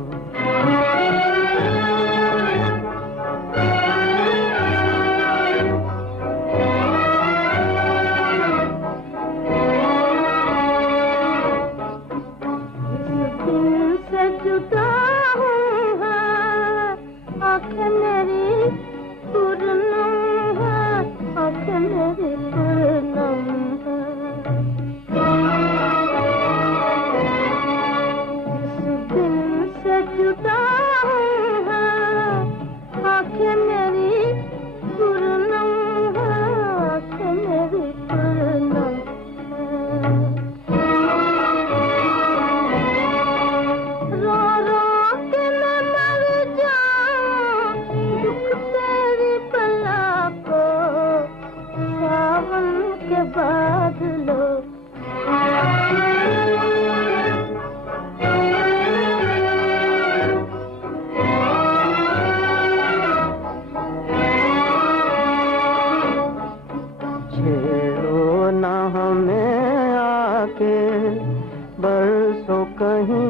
बरसो कहीं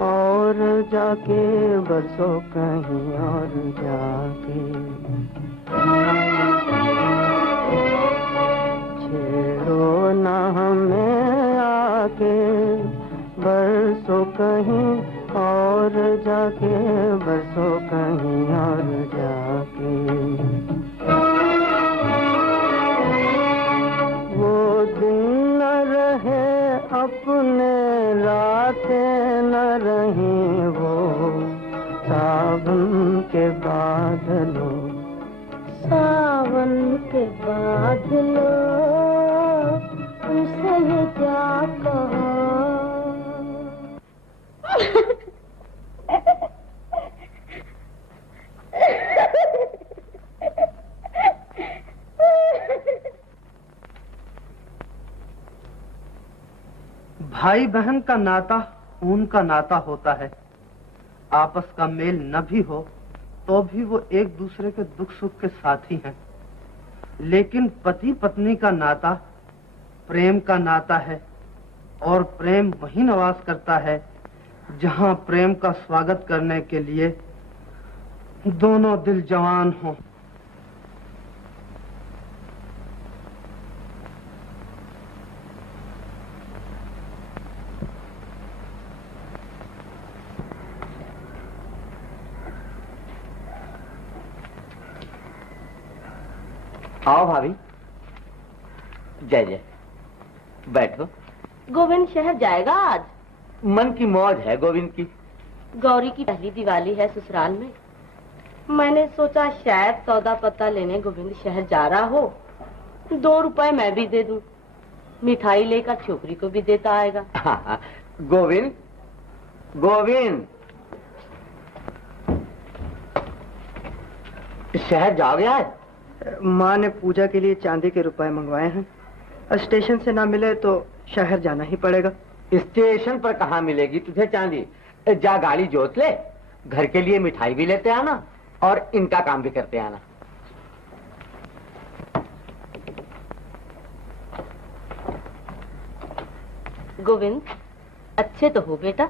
और जाके, छेड़ो ना हमें आके, बरसो कहीं और और जाके बसो कहीं और जाके। वो दिन न रहे अपने रातें न रहीं, वो सावन के बादलों, सावन के बादलों उनसे ये क्या कहो। भाई बहन का नाता खून का नाता होता है। आपस का मेल न भी हो तो भी वो एक दूसरे के दुख सुख के साथी हैं। लेकिन पति पत्नी का नाता प्रेम का नाता है, और प्रेम वहीं निवास करता है जहां प्रेम का स्वागत करने के लिए दोनों दिल जवान हों। आओ भाभी। जय जय, बैठो। गोविंद शहर जाएगा आज? मन की मौज है गोविंद की। गौरी की पहली दिवाली है ससुराल में। मैंने सोचा शायद सौदा पत्ता लेने गोविंद शहर जा रहा हो, 2 रुपए मैं भी दे दूं, मिठाई लेकर छोकरी को भी देता आएगा। हाँ, गोविंद गोविंद शहर जाओगे आज? माँ ने पूजा के लिए चांदी के रुपए मंगवाए हैं। स्टेशन से ना मिले तो शहर जाना ही पड़ेगा। स्टेशन पर कहाँ मिलेगी तुझे चांदी? जा गाड़ी जोत ले, घर के लिए मिठाई भी लेते आना और इनका काम भी करते आना। गोविंद, अच्छे तो हो बेटा।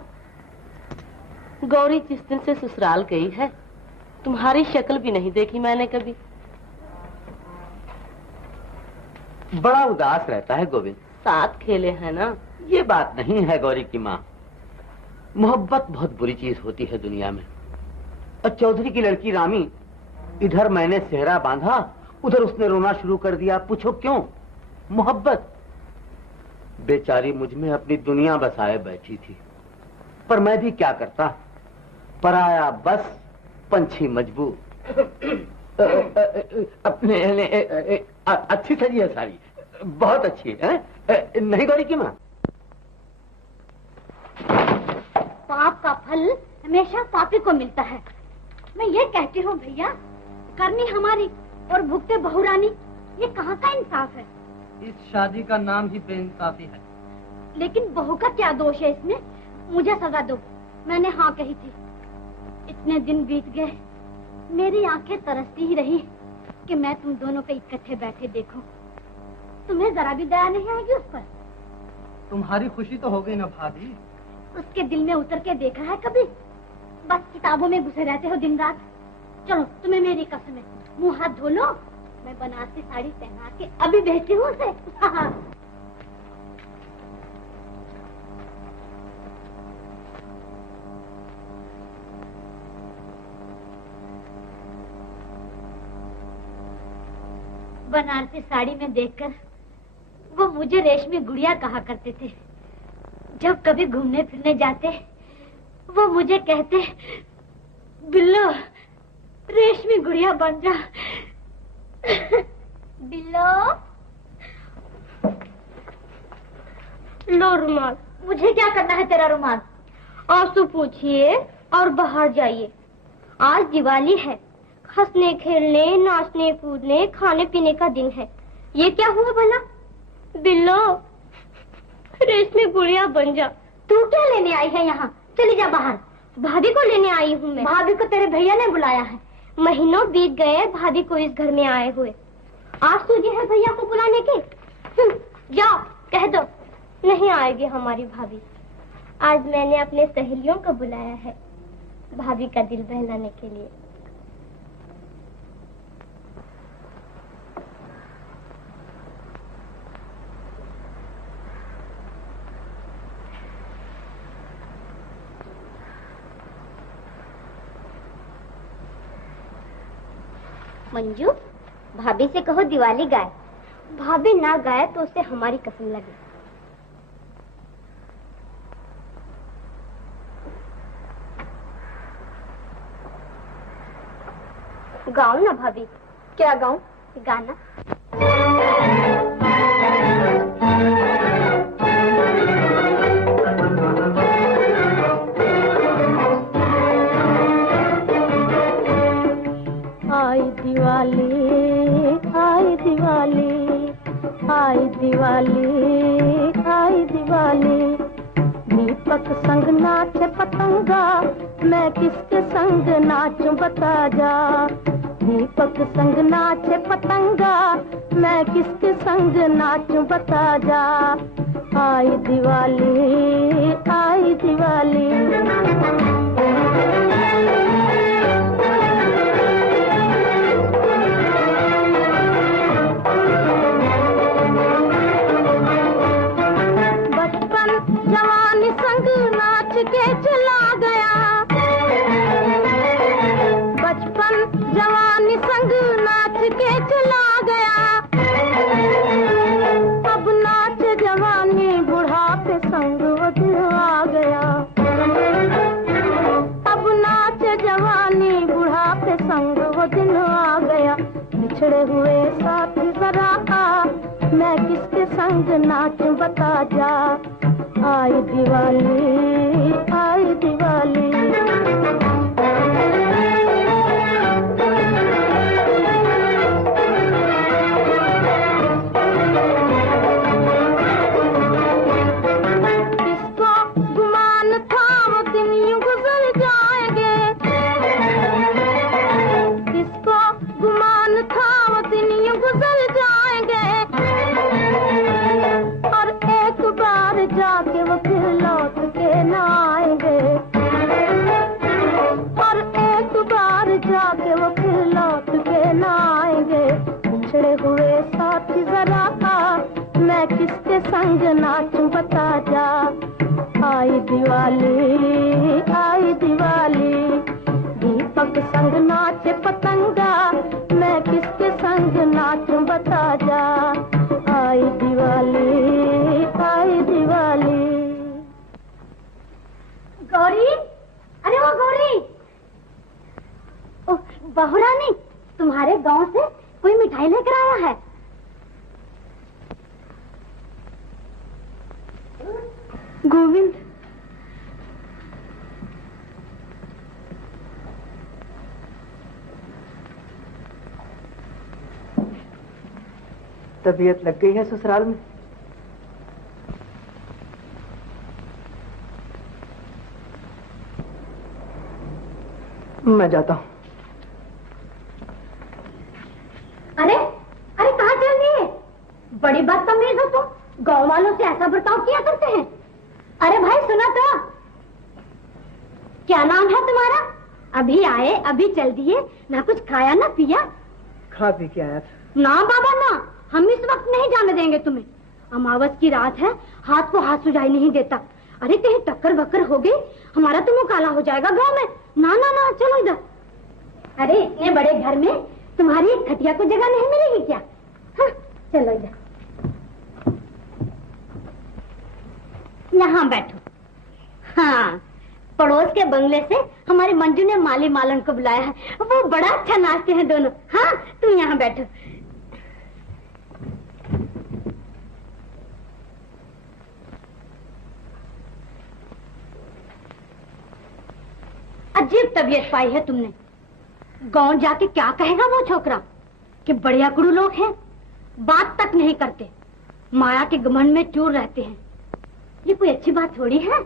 गौरी जिस दिन से ससुराल गई है, तुम्हारी शक्ल भी नहीं देखी मैंने कभी। बड़ा उदास रहता है गोविंद। साथ खेले हैं ना। ये बात नहीं है गौरी की माँ। मोहब्बत बहुत बुरी चीज होती है दुनिया में। और चौधरी की लड़की रामी, इधर मैंने सेहरा बांधा, उधर उसने रोना शुरू कर दिया। पूछो क्यों? मोहब्बत। बेचारी मुझ में अपनी दुनिया बसाए बैठी थी, पर मैं भी क्या करता। पराया बस, पंछी मजबूर। अपने अच्छी सजी है सारी, बहुत अच्छी है। नहीं गौरी की माँ? पाप का फल हमेशा पापी को मिलता है। मैं ये कहती हूँ भैया, करनी हमारी और भुगते बहुरानी, ये कहाँ का इंसाफ है? इस शादी का नाम ही बेइंसाफी है। लेकिन बहू का क्या दोष है इसमें? मुझे सजा दो, मैंने हाँ कही थी। इतने दिन बीत गए, मेरी आंखें तरसती ही रही कि मैं तुम दोनों को इकट्ठे बैठे देखूं। तुम्हें जरा भी दया नहीं आएगी उस पर? तुम्हारी खुशी तो हो गई ना भाभी। उसके दिल में उतर के देखा है कभी? बस किताबों में घुसे रहते हो दिन रात। चलो, तुम्हें मेरी कसम है, मुंह हाथ धो लो, मैं बनारसी साड़ी पहना के अभी भेजती हूँ उसे। बनारसी साड़ी में देखकर वो मुझे रेशमी गुड़िया कहा करते थे। जब कभी घूमने फिरने जाते, वो मुझे कहते, बिल्लो रेशमी गुड़िया बन जा। बिल्लो, लो रुमाल। मुझे क्या करना है तेरा रुमाल? आंसू पूछिए और बाहर जाइए। आज दिवाली है, हंसने खेलने नाचने कूदने खाने पीने का दिन है। ये क्या हुआ भला? बिल्लो रेशमी गुड़िया बन जा। तू क्या लेने आई है यहाँ? चली जा बाहर। भाभी को लेने आई हूँ मैं। भाभी को तेरे भैया ने बुलाया है। महीनों बीत गए भाभी को इस घर में आए हुए। आज सूझी है भैया को बुलाने की? जाओ कह दो नहीं आएगी हमारी भाभी। आज मैंने अपने सहेलियों को बुलाया है भाभी का दिल बहलाने के लिए। मंजू, भाभी से कहो दिवाली गाए। भाभी ना गाए तो उसे हमारी कसम लगे। गाओ ना भाभी। क्या गाऊं? गाना। आई दिवाली, आई दिवाली, आई दिवाली, आई दिवाली। दीपक संग नाचे पतंगा, मैं किसके संग नाचूं बता जा। दीपक संग नाचे पतंगा, मैं किसके संग नाचूं बता जा। आई दिवाली, आई दिवाली। जवानी संग नाच के चला गया, बचपन जवानी संग नाच के चला गया। अब नाच जवानी बुढ़ापे संग वो दिन आ गया। अब नाच जवानी बुढ़ापे संग वो दिन आ गया। बिछड़े हुए साथी जरा आ, मैं किसके संग नाचूं बता जा। आई दिवाली, आई दिवाली। किसको गुमान था वो दिन यूं गुजर जाएंगे। किसको गुमान था वो दिन यूं गुजर जाएंगे। और एक बार जाके वो फिर लौट के न आएंगे। और एक बार जाके वो फिर लौट के न आएंगे। बिछड़े हुए साथी जरा आ, मैं किसके संग नाचूं बता जा। आई दिवाली, आई दिवाली। दीपक संग नाचे पतंगा, मैं किसके संग नाचूं बता जा। आई दिवाली, आई दिवाली। गौरी, अरे वो गौरी। ओह, बहू रानी, तुम्हारे गांव से कोई मिठाई लेकर आया है। गोविंद, तबीयत लग गई है ससुराल में? मैं जाता हूँ। अरे अरे कहाँ चल दिए? बड़ी बदतमीज हो तुम, गांव वालों से ऐसा बर्ताव किया करते हैं। अरे भाई सुना तो, क्या नाम है तुम्हारा? अभी आए अभी चल दिए, ना कुछ खाया ना पिया। खा पी के आया था। ना बाबा ना, हम इस वक्त नहीं जाने देंगे तुम्हें। अमावस की रात है, हाथ को हाथ सुझाई नहीं देता। अरे कहीं टक्कर बक्कर हो गई, हमारा तो मुंह काला हो जाएगा गांव में। ना ना ना, चलो इधर। अरे इतने बड़े घर में तुम्हारी एक खटिया को जगह नहीं मिलेगी क्या? हाँ, चलो इधर, यहाँ बैठो। हाँ, पड़ोस के बंगले से हमारे मंजू ने माली मालन को बुलाया है, वो बड़ा अच्छा नाचते हैं दोनों। हाँ, तुम यहाँ बैठो। अजीब तबीयत पाई है तुमने। गांव जाके क्या कहेगा वो छोकरा कि बढ़िया गुरु लोग हैं, बात तक नहीं करते, माया के घमंड में चूर रहते हैं। ये कोई अच्छी बात थोड़ी है।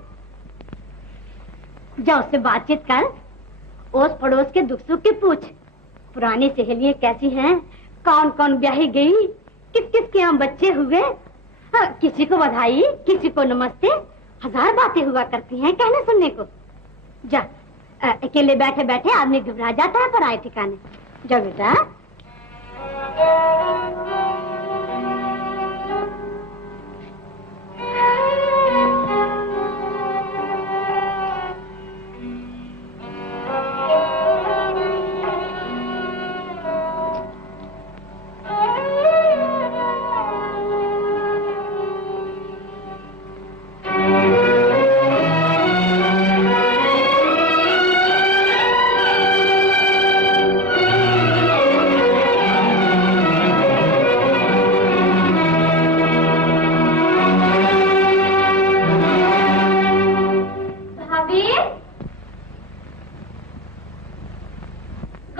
जा उससे बातचीत कर, ओस पड़ोस के दुख सुख की पूछ। पुरानी सहेलियां कैसी हैं, कौन कौन ब्याही गई, किस किस के यहाँ बच्चे हुए। किसी को बधाई, किसी को नमस्ते, हजार बातें हुआ करती हैं कहने सुनने को। जा, अकेले बैठे बैठे आदमी घबरा जाता है पराए ठिकाने। जा बेटा।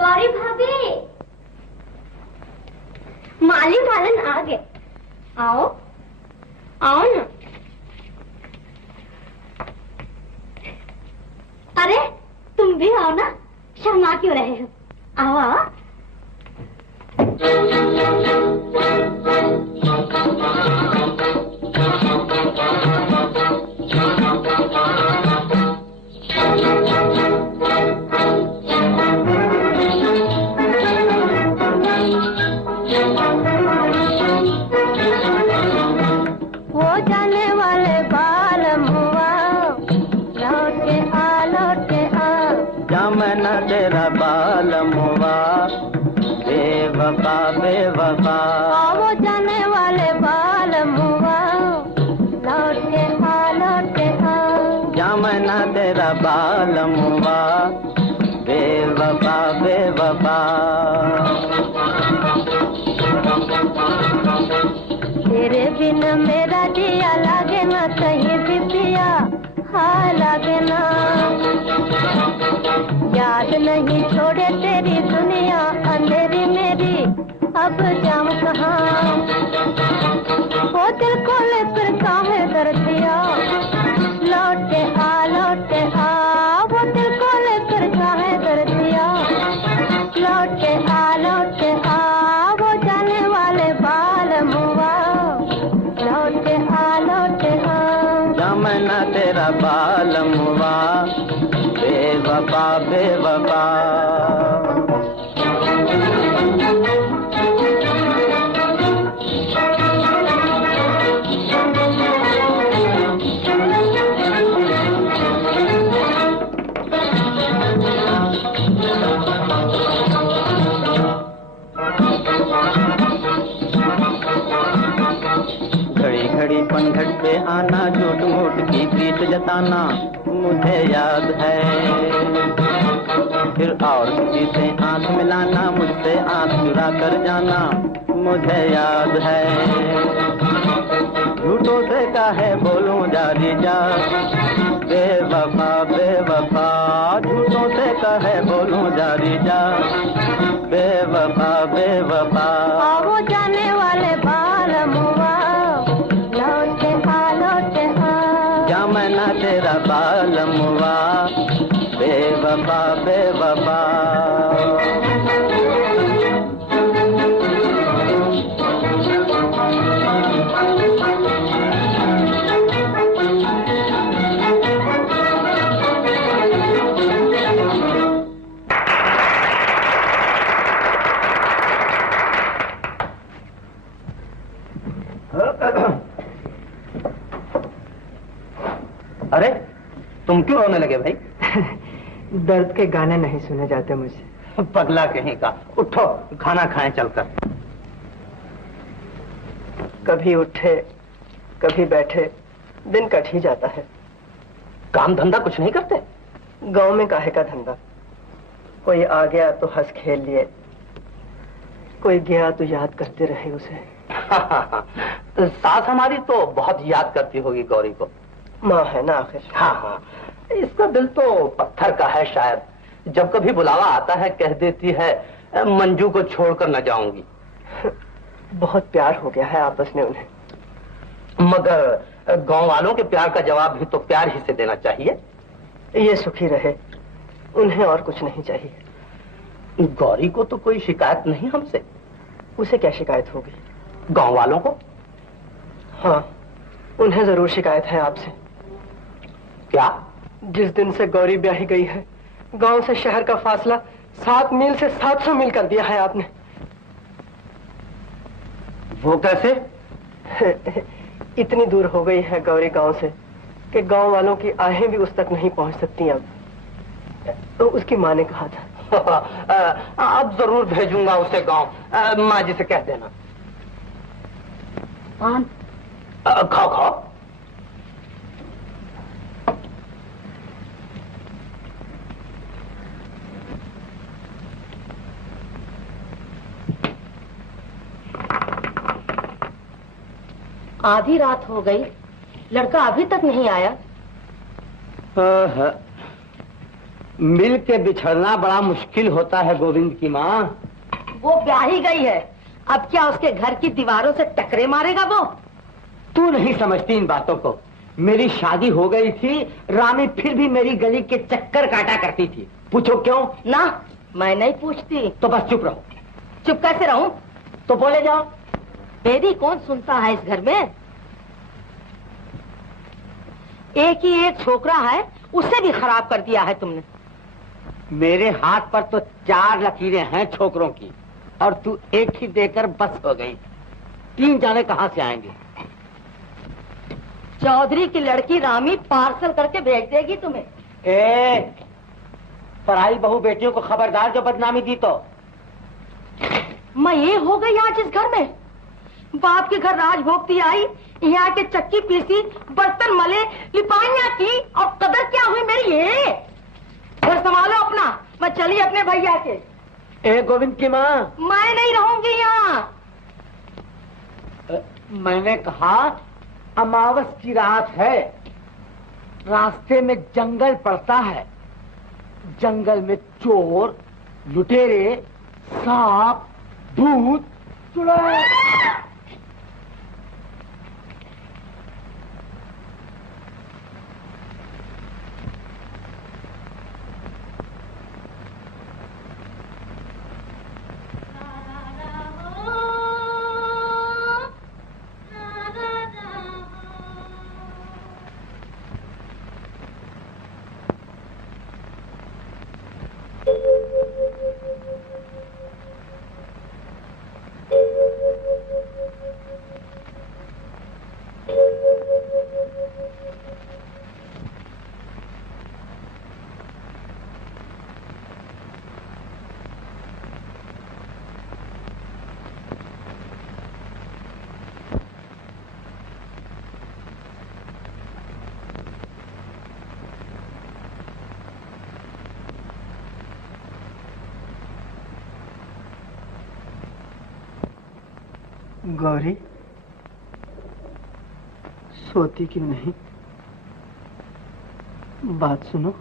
गौरी भाभी, माली वालन आ गए। आओ आओ ना। अरे तुम भी आओ ना, शर्मा क्यों रहे हो? आओ आओ। वो जाने वाले बाल मुआ, लौट के आ लौट के आ। जमना तेरा बाल मुआ, बेवफा बेवफा। वो जाने वाले बाल मुआ, लौट के आ लौट के आ। जमना तेरा बाल मुआ, बेवफा बेवफा। तेरे बिन मेरा दिया लागे ना कहीं भी पिया, हाँ लागे ना। याद नहीं छोड़े तेरी दुनिया अंधेरी मेरी, अब जाऊं कहाँ? वो दिल को लेकर काहे दर्द दिया, लौट के आ लौट के आ। वो दिल को लेकर काहे दर्द दिया, लौट के आ लौट के आ। वो जाने वाले बाल मुआ, लौट के आ लौट के आ। जमना तेरा बाल मुआ, बेवफा बेवफा। घड़ी घड़ी पनघट पे आना, झूठ मूठ की पीठ जताना, मुझे याद है। फिर और किसी से आंख मिलाना, मुझसे आंख चुरा कर जाना, मुझे याद है। झूठों से काहे बोलूं जारी जा, बेवफा बेवफा। झूठों से काहे बोलूं जारी जा, बेवफा बेवफा। वो जाने वाले बाल मुआ, लौट के आ लौट के आ। जमना तेरा बाल मुआ, बेवफा बेवफा। अरे तुम क्यों रोने लगे भाई? दर्द के गाने नहीं सुने जाते मुझे। पगला कहीं का, उठो खाना खाएं चलकर। कभी उठे कभी बैठे, दिन कट ही जाता है। काम धंधा कुछ नहीं करते? गांव में काहे का धंधा? कोई आ गया तो हंस खेल लिए, कोई गया तो याद करते रहे उसे। सास हमारी तो बहुत याद करती होगी गौरी को। माँ है ना आखिर। हाँ हाँ, इसका दिल तो पत्थर का है शायद। जब कभी बुलावा आता है कह देती है मंजू को छोड़कर न जाऊंगी। बहुत प्यार हो गया है आपस में उन्हें। मगर गांव वालों के प्यार का जवाब भी तो प्यार ही से देना चाहिए। ये सुखी रहे, उन्हें और कुछ नहीं चाहिए। गौरी को तो कोई शिकायत नहीं हमसे। उसे क्या शिकायत होगी? गांव वालों को? हाँ, उन्हें जरूर शिकायत है आपसे। क्या? जिस दिन से गौरी ब्याही गई है, गांव से शहर का फासला 7 मील से 700 मील कर दिया है आपने। वो कैसे? इतनी दूर हो गई है गौरी गांव से कि गांव वालों की आहें भी उस तक नहीं पहुंच सकती अब। तो उसकी माँ ने कहा था। अब जरूर भेजूंगा उसे गांव। माँ जी से कह देना। पान खाओ खाओ। आधी रात हो गई, लड़का अभी तक नहीं आया। मिल के बिछड़ना बड़ा मुश्किल होता है गोविंद की माँ। वो ब्याह ही गई है, अब क्या उसके घर की दीवारों से टकरे मारेगा वो? तू नहीं समझती इन बातों को। मेरी शादी हो गई थी, रामी फिर भी मेरी गली के चक्कर काटा करती थी। पूछो क्यों? ना, मैं नहीं पूछती। तो बस चुप रहो। चुप कैसे रहूं? तो बोले जाओ। मेरी कौन सुनता है इस घर में? एक ही एक छोकरा है, उसे भी खराब कर दिया है तुमने। मेरे हाथ पर तो 4 लकीरें हैं छोकरों की, और तू एक ही देकर बस हो गई। 3 जाने कहां से आएंगे? चौधरी की लड़की रामी पार्सल करके भेज देगी तुम्हें। पराई बहू बेटियों को खबरदार जो बदनामी दी तो। मैं ये हो गई आज इस घर में। बाप के घर राज भोगती आई, यहाँ के चक्की पीसी, बर्तन मले, लिपाइयाँ की, और कदर क्या हुई मेरी? ये घर संभालो अपना, मैं चली अपने भैया के। ए गोविंद की माँ, मैं नहीं रहूंगी यहाँ। मैंने कहा अमावस की रात है, रास्ते में जंगल पड़ता है, जंगल में चोर, लुटेरे, सांप, भूत, चुड़ैल। गौरी, सोती क्यों नहीं? बात सुनो।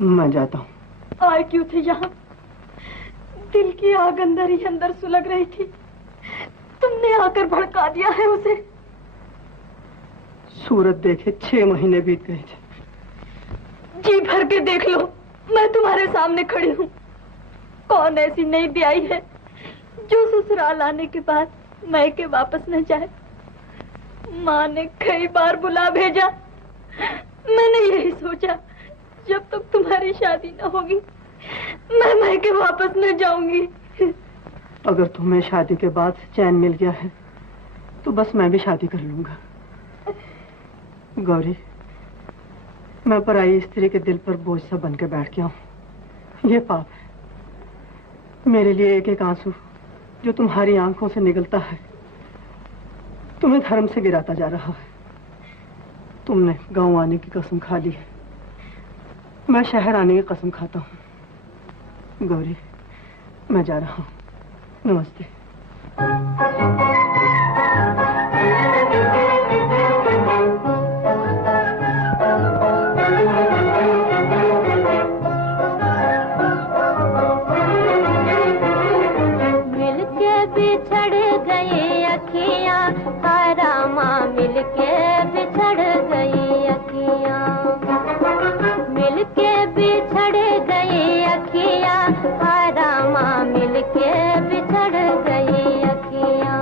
मैं जाता हूँ। आए क्यों थे यहाँ? दिल की आग अंदर ही अंदर सुलग रही थी, तुमने आकर भड़का दिया है उसे। सूरत देखे 6 महीने बीत गए थे। जी भर के देख लो, मैं तुम्हारे सामने खड़ी हूँ। कौन ऐसी नई ब्याई है जो ससुराल आने के बाद मैके वापस न जाए? माँ ने कई बार बुला भेजा, मैंने यही सोचा जब तक तुम्हारी शादी न होगी मैं मैके वापस न जाऊंगी। अगर तुम्हें शादी के बाद चैन मिल गया है तो बस मैं भी शादी कर लूंगा। गौरी, मैं पराई स्त्री के दिल पर बोझ सा बन के बैठ गया हूँ। ये पाप है। मेरे लिए एक एक आंसू जो तुम्हारी आंखों से निकलता है तुम्हें धर्म से गिराता जा रहा है। तुमने गांव आने की कसम खा ली है, मैं शहर आने की कसम खाता हूँ। गौरी, मैं जा रहा हूँ। नमस्ते। मिलके बिछड़ गई अखियाँ, हरामा मिलके बिछड़ गई अखियाँ। मिलके बिछड़ गई अखियाँ, हरामा मिलके बिछड़ गई अखियाँ।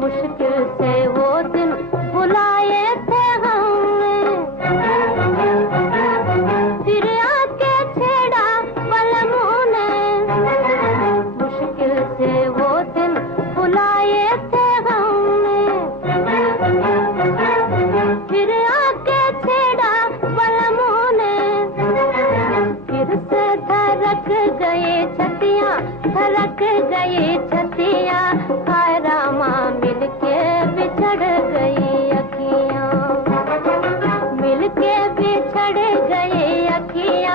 मुश्किल से वो दिन बुलाए थे हमने, फिर आके छेड़ा पलमों ने। मुश्किल से वो दिन बुलाए थे हमने, फिर आके छेड़ा पलमों ने। फिर से धड़क गए छतियाँ, धड़क गए छतियाँ, हरामा मिलके बिछड़ गई अखियाँ। मिलके बिछड़ गई अखियाँ।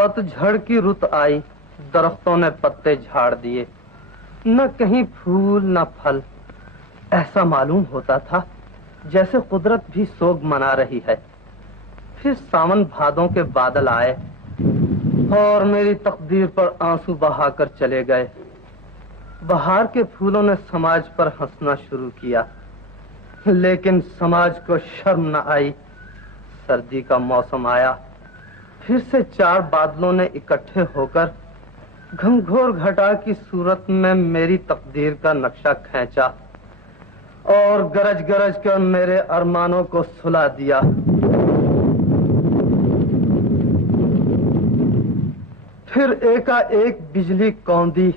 पतझड़ की रुत आई, दरख्तों ने पत्ते झाड़ दिए, न कहीं फूल न फल। ऐसा मालूम होता था जैसे कुदरत भी सोग मना रही है। फिर सावन भादों के बादल आए और मेरी तकदीर पर आंसू बहाकर चले गए। बहार के फूलों ने समाज पर हंसना शुरू किया, लेकिन समाज को शर्म न आई। सर्दी का मौसम आया, फिर से 4 बादलों ने इकट्ठे होकर घंघोर घटा की सूरत में मेरी तकदीर का नक्शा खींचा और गरज गरज कर मेरे अरमानों को सुला दिया। फिर एकाएक बिजली कौंधी।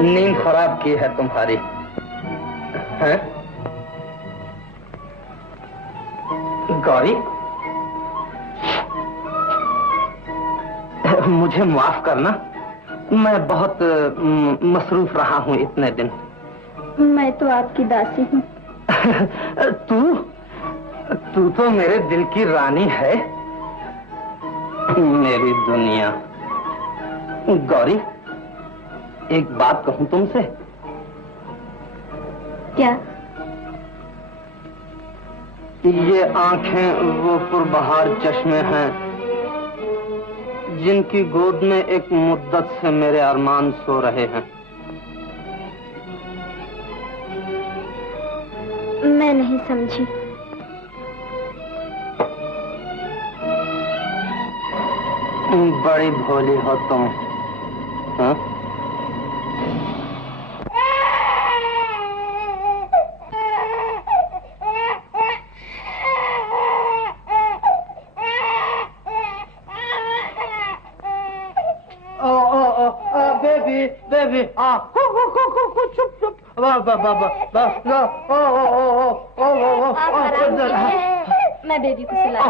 नींद खराब की है तुम्हारी, हैं? गौरी, मुझे माफ करना, मैं बहुत मसरूफ रहा हूँ इतने दिन। मैं तो आपकी दासी हूँ। तू तो मेरे दिल की रानी है, मेरी दुनिया। गौरी, एक बात कहूं तुमसे। क्या? ये आंखें वो पुरबहार चश्मे हैं जिनकी गोद में एक मुद्दत से मेरे अरमान सो रहे हैं। मैं नहीं समझी। बड़ी भोली हो तुम, हाँ? बेबी, चुप चुप, मैं बेबी को सुला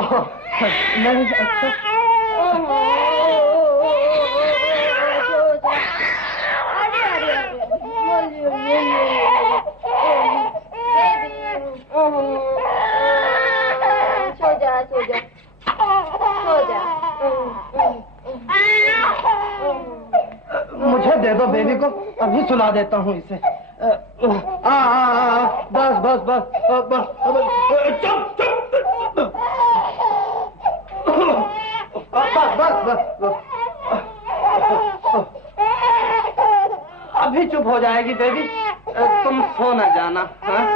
बेबी को अभी सुला देता हूँ इसे। बस बस बस चुप चुप बस बस बस अभी चुप हो जाएगी बेबी, तुम सो न जाना। हाँ?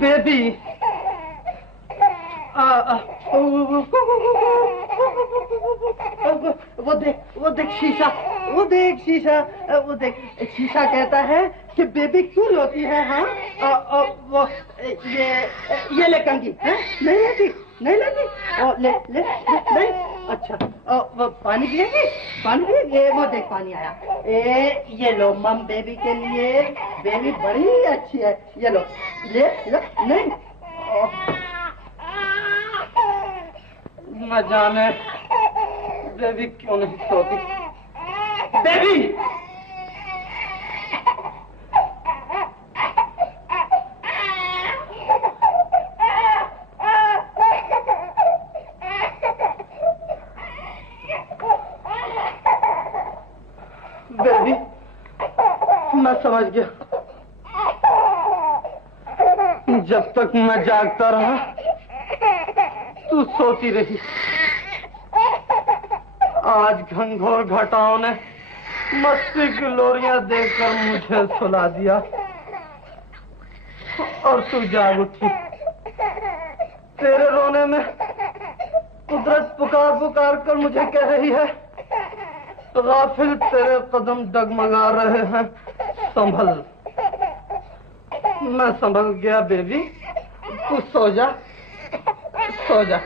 बेबी वो देख शीशा, वो देख शीशा, वो देख शीशा कहता है कि बेबी क्यों रोती है। हाँ वो ये ले कंगी है, नहीं लेती नहीं लेती, ले ले नहीं। अच्छा वो पानी पिएगी, पानी पिएगी, वो देख पानी आया। ये लो मम बेबी के लिए, बेबी बड़ी अच्छी है, ये लो ले लो। नहीं न जाने बेबी क्यों नहीं सोती। बेबी बेबी मैं समझ गया, जब तक मैं जागता रहा तू सोती रही। आज घनघोर घटाओं ने मस्ती की लोरियां देखकर मुझे सुला दिया और तू जाग उठी। तेरे रोने में कुदरत पुकार पुकार कर मुझे कह रही है, गाफिल तेरे कदम डगमगा रहे हैं, संभल। मैं संभल गया बेबी, तू सो जा, सो जा।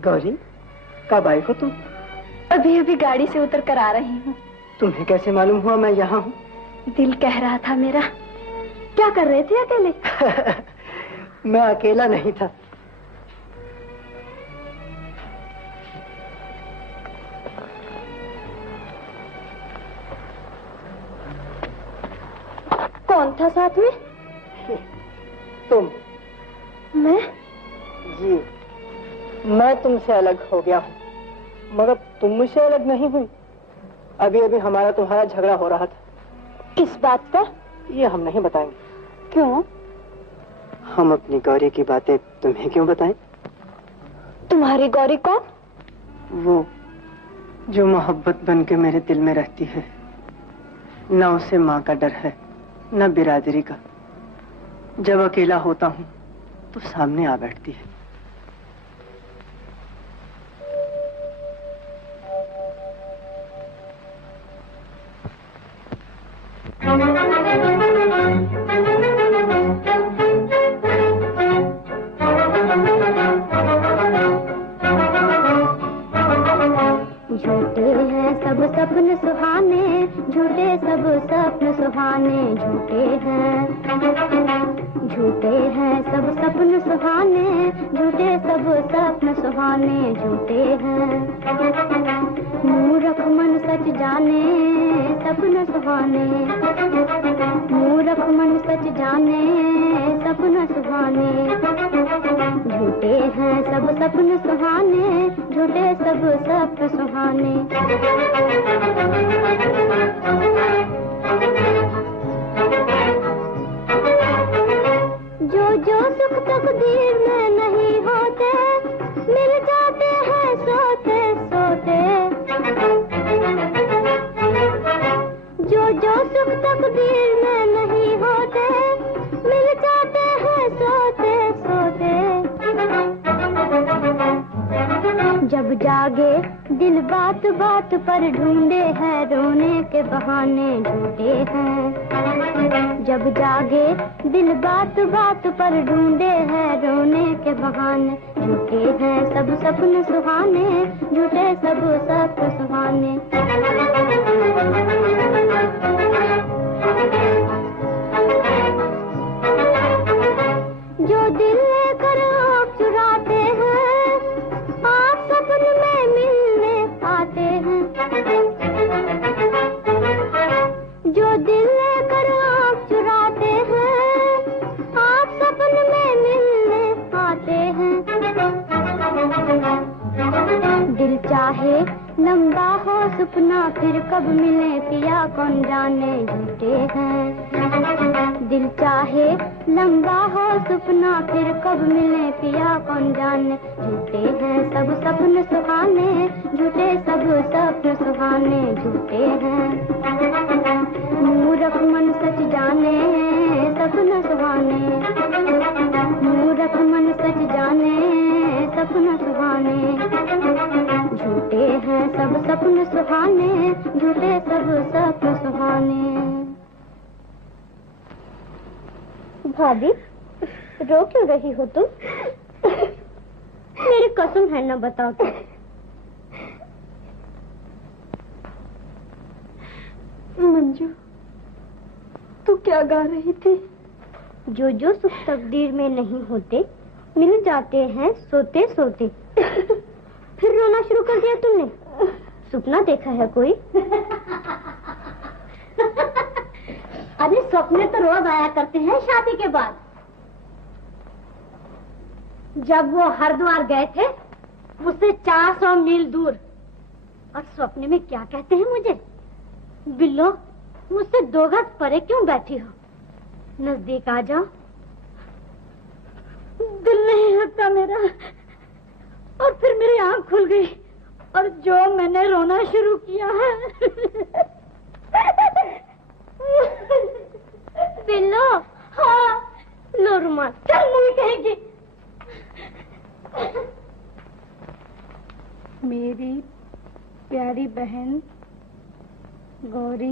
गौरी, कब आई हो तुम? अभी अभी गाड़ी से उतर कर आ रही हूँ। तुम्हें कैसे मालूम हुआ मैं यहाँ हूँ? दिल कह रहा था मेरा। क्या कर रहे थे अकेले? मैं अकेला नहीं था। कौन था साथ में? तुम। मैं? जी, मैं तुमसे अलग हो गया हूँ, मगर तुम मुझसे अलग नहीं हुई। अभी अभी हमारा तुम्हारा झगड़ा हो रहा था। किस बात पर? ये हम नहीं बताएंगे। क्यों? हम अपनी गौरी की बातें तुम्हें क्यों बताएं? तुम्हारी गौरी कौन? वो जो मोहब्बत बन के मेरे दिल में रहती है। न उसे माँ का डर है, न बिरादरी का। जब अकेला होता हूँ तो सामने आ बैठती है। झूठे हैं सब सपन सुहाने, झूठे सब सपन सुहाने, झूठे हैं सब सपन सुहाने, झूठे सब सपन सुहाने, झूठे हैं। मूर्ख मन सच जाने सपन सुहाने, मूर्ख मन सच जाने सपन सुहाने, झूठे हैं सब सपन सुहाने, झूठे सब सपन सुहाने। जो जो सुख तकदीर में नहीं होते, मिल जाते हैं सोते सोते। जो जो सुख तकदीर में नहीं होते, मिल जाते हैं सोते सोते। जब जागे दिल बात बात पर ढूंढे हैं रोने के बहाने, झूठे हैं। जब जागे दिल बात बात पर ढूंढे हैं रोने के बहाने, झूठे हैं सब सपन सुहाने, झूठे सब सपन सुहाने। जो दिल लेकर आँख चुराते हैं, आप सपन में मिलने आते हैं। जो दिल लेकर आँख चुराते हैं, आप सपन में मिलने आते हैं। दिल चाहे लंबा हो सपना, फिर कब मिले पिया कौन जाने, झूठे हैं। दिल चाहे लंबा हो सपना, फिर कब मिले पिया कौन जाने, झूठे हैं सब सपन सुहाने, झूठे सब सपन सुहाने, झूठे हैं। मूर्ख मन सच जाने सपन सुहाने, मूर्ख मन सच जाने सपन सुहाने, झूठे हैं सब सपन सुहाने, झूठे सब सपन सुहाने। भाभी, रो क्यों रही हो तुम? मेरी कसम है, न बताओ तो। मंजू, तू क्या गा रही थी? जो जो सुख तकदीर में नहीं होते, मिल जाते हैं सोते सोते। फिर रोना शुरू कर दिया तुमने? सपना देखा है कोई? अरे सपने तो रोज आया करते हैं शादी के बाद। जब वो हरिद्वार गए थे, मुझसे 400 मील दूर, और सपने में क्या कहते हैं मुझे? बिल्लो, मुझसे 2 गज परे क्यों बैठी हो? नजदीक आ जाओ। दिल नहीं लगता मेरा, और फिर मेरी आंख खुल गई, और जो मैंने रोना शुरू किया है। बिल्लो, हाँ, लो रुमाल, चल मुझे कहेगी। मेरी प्यारी बहन गौरी,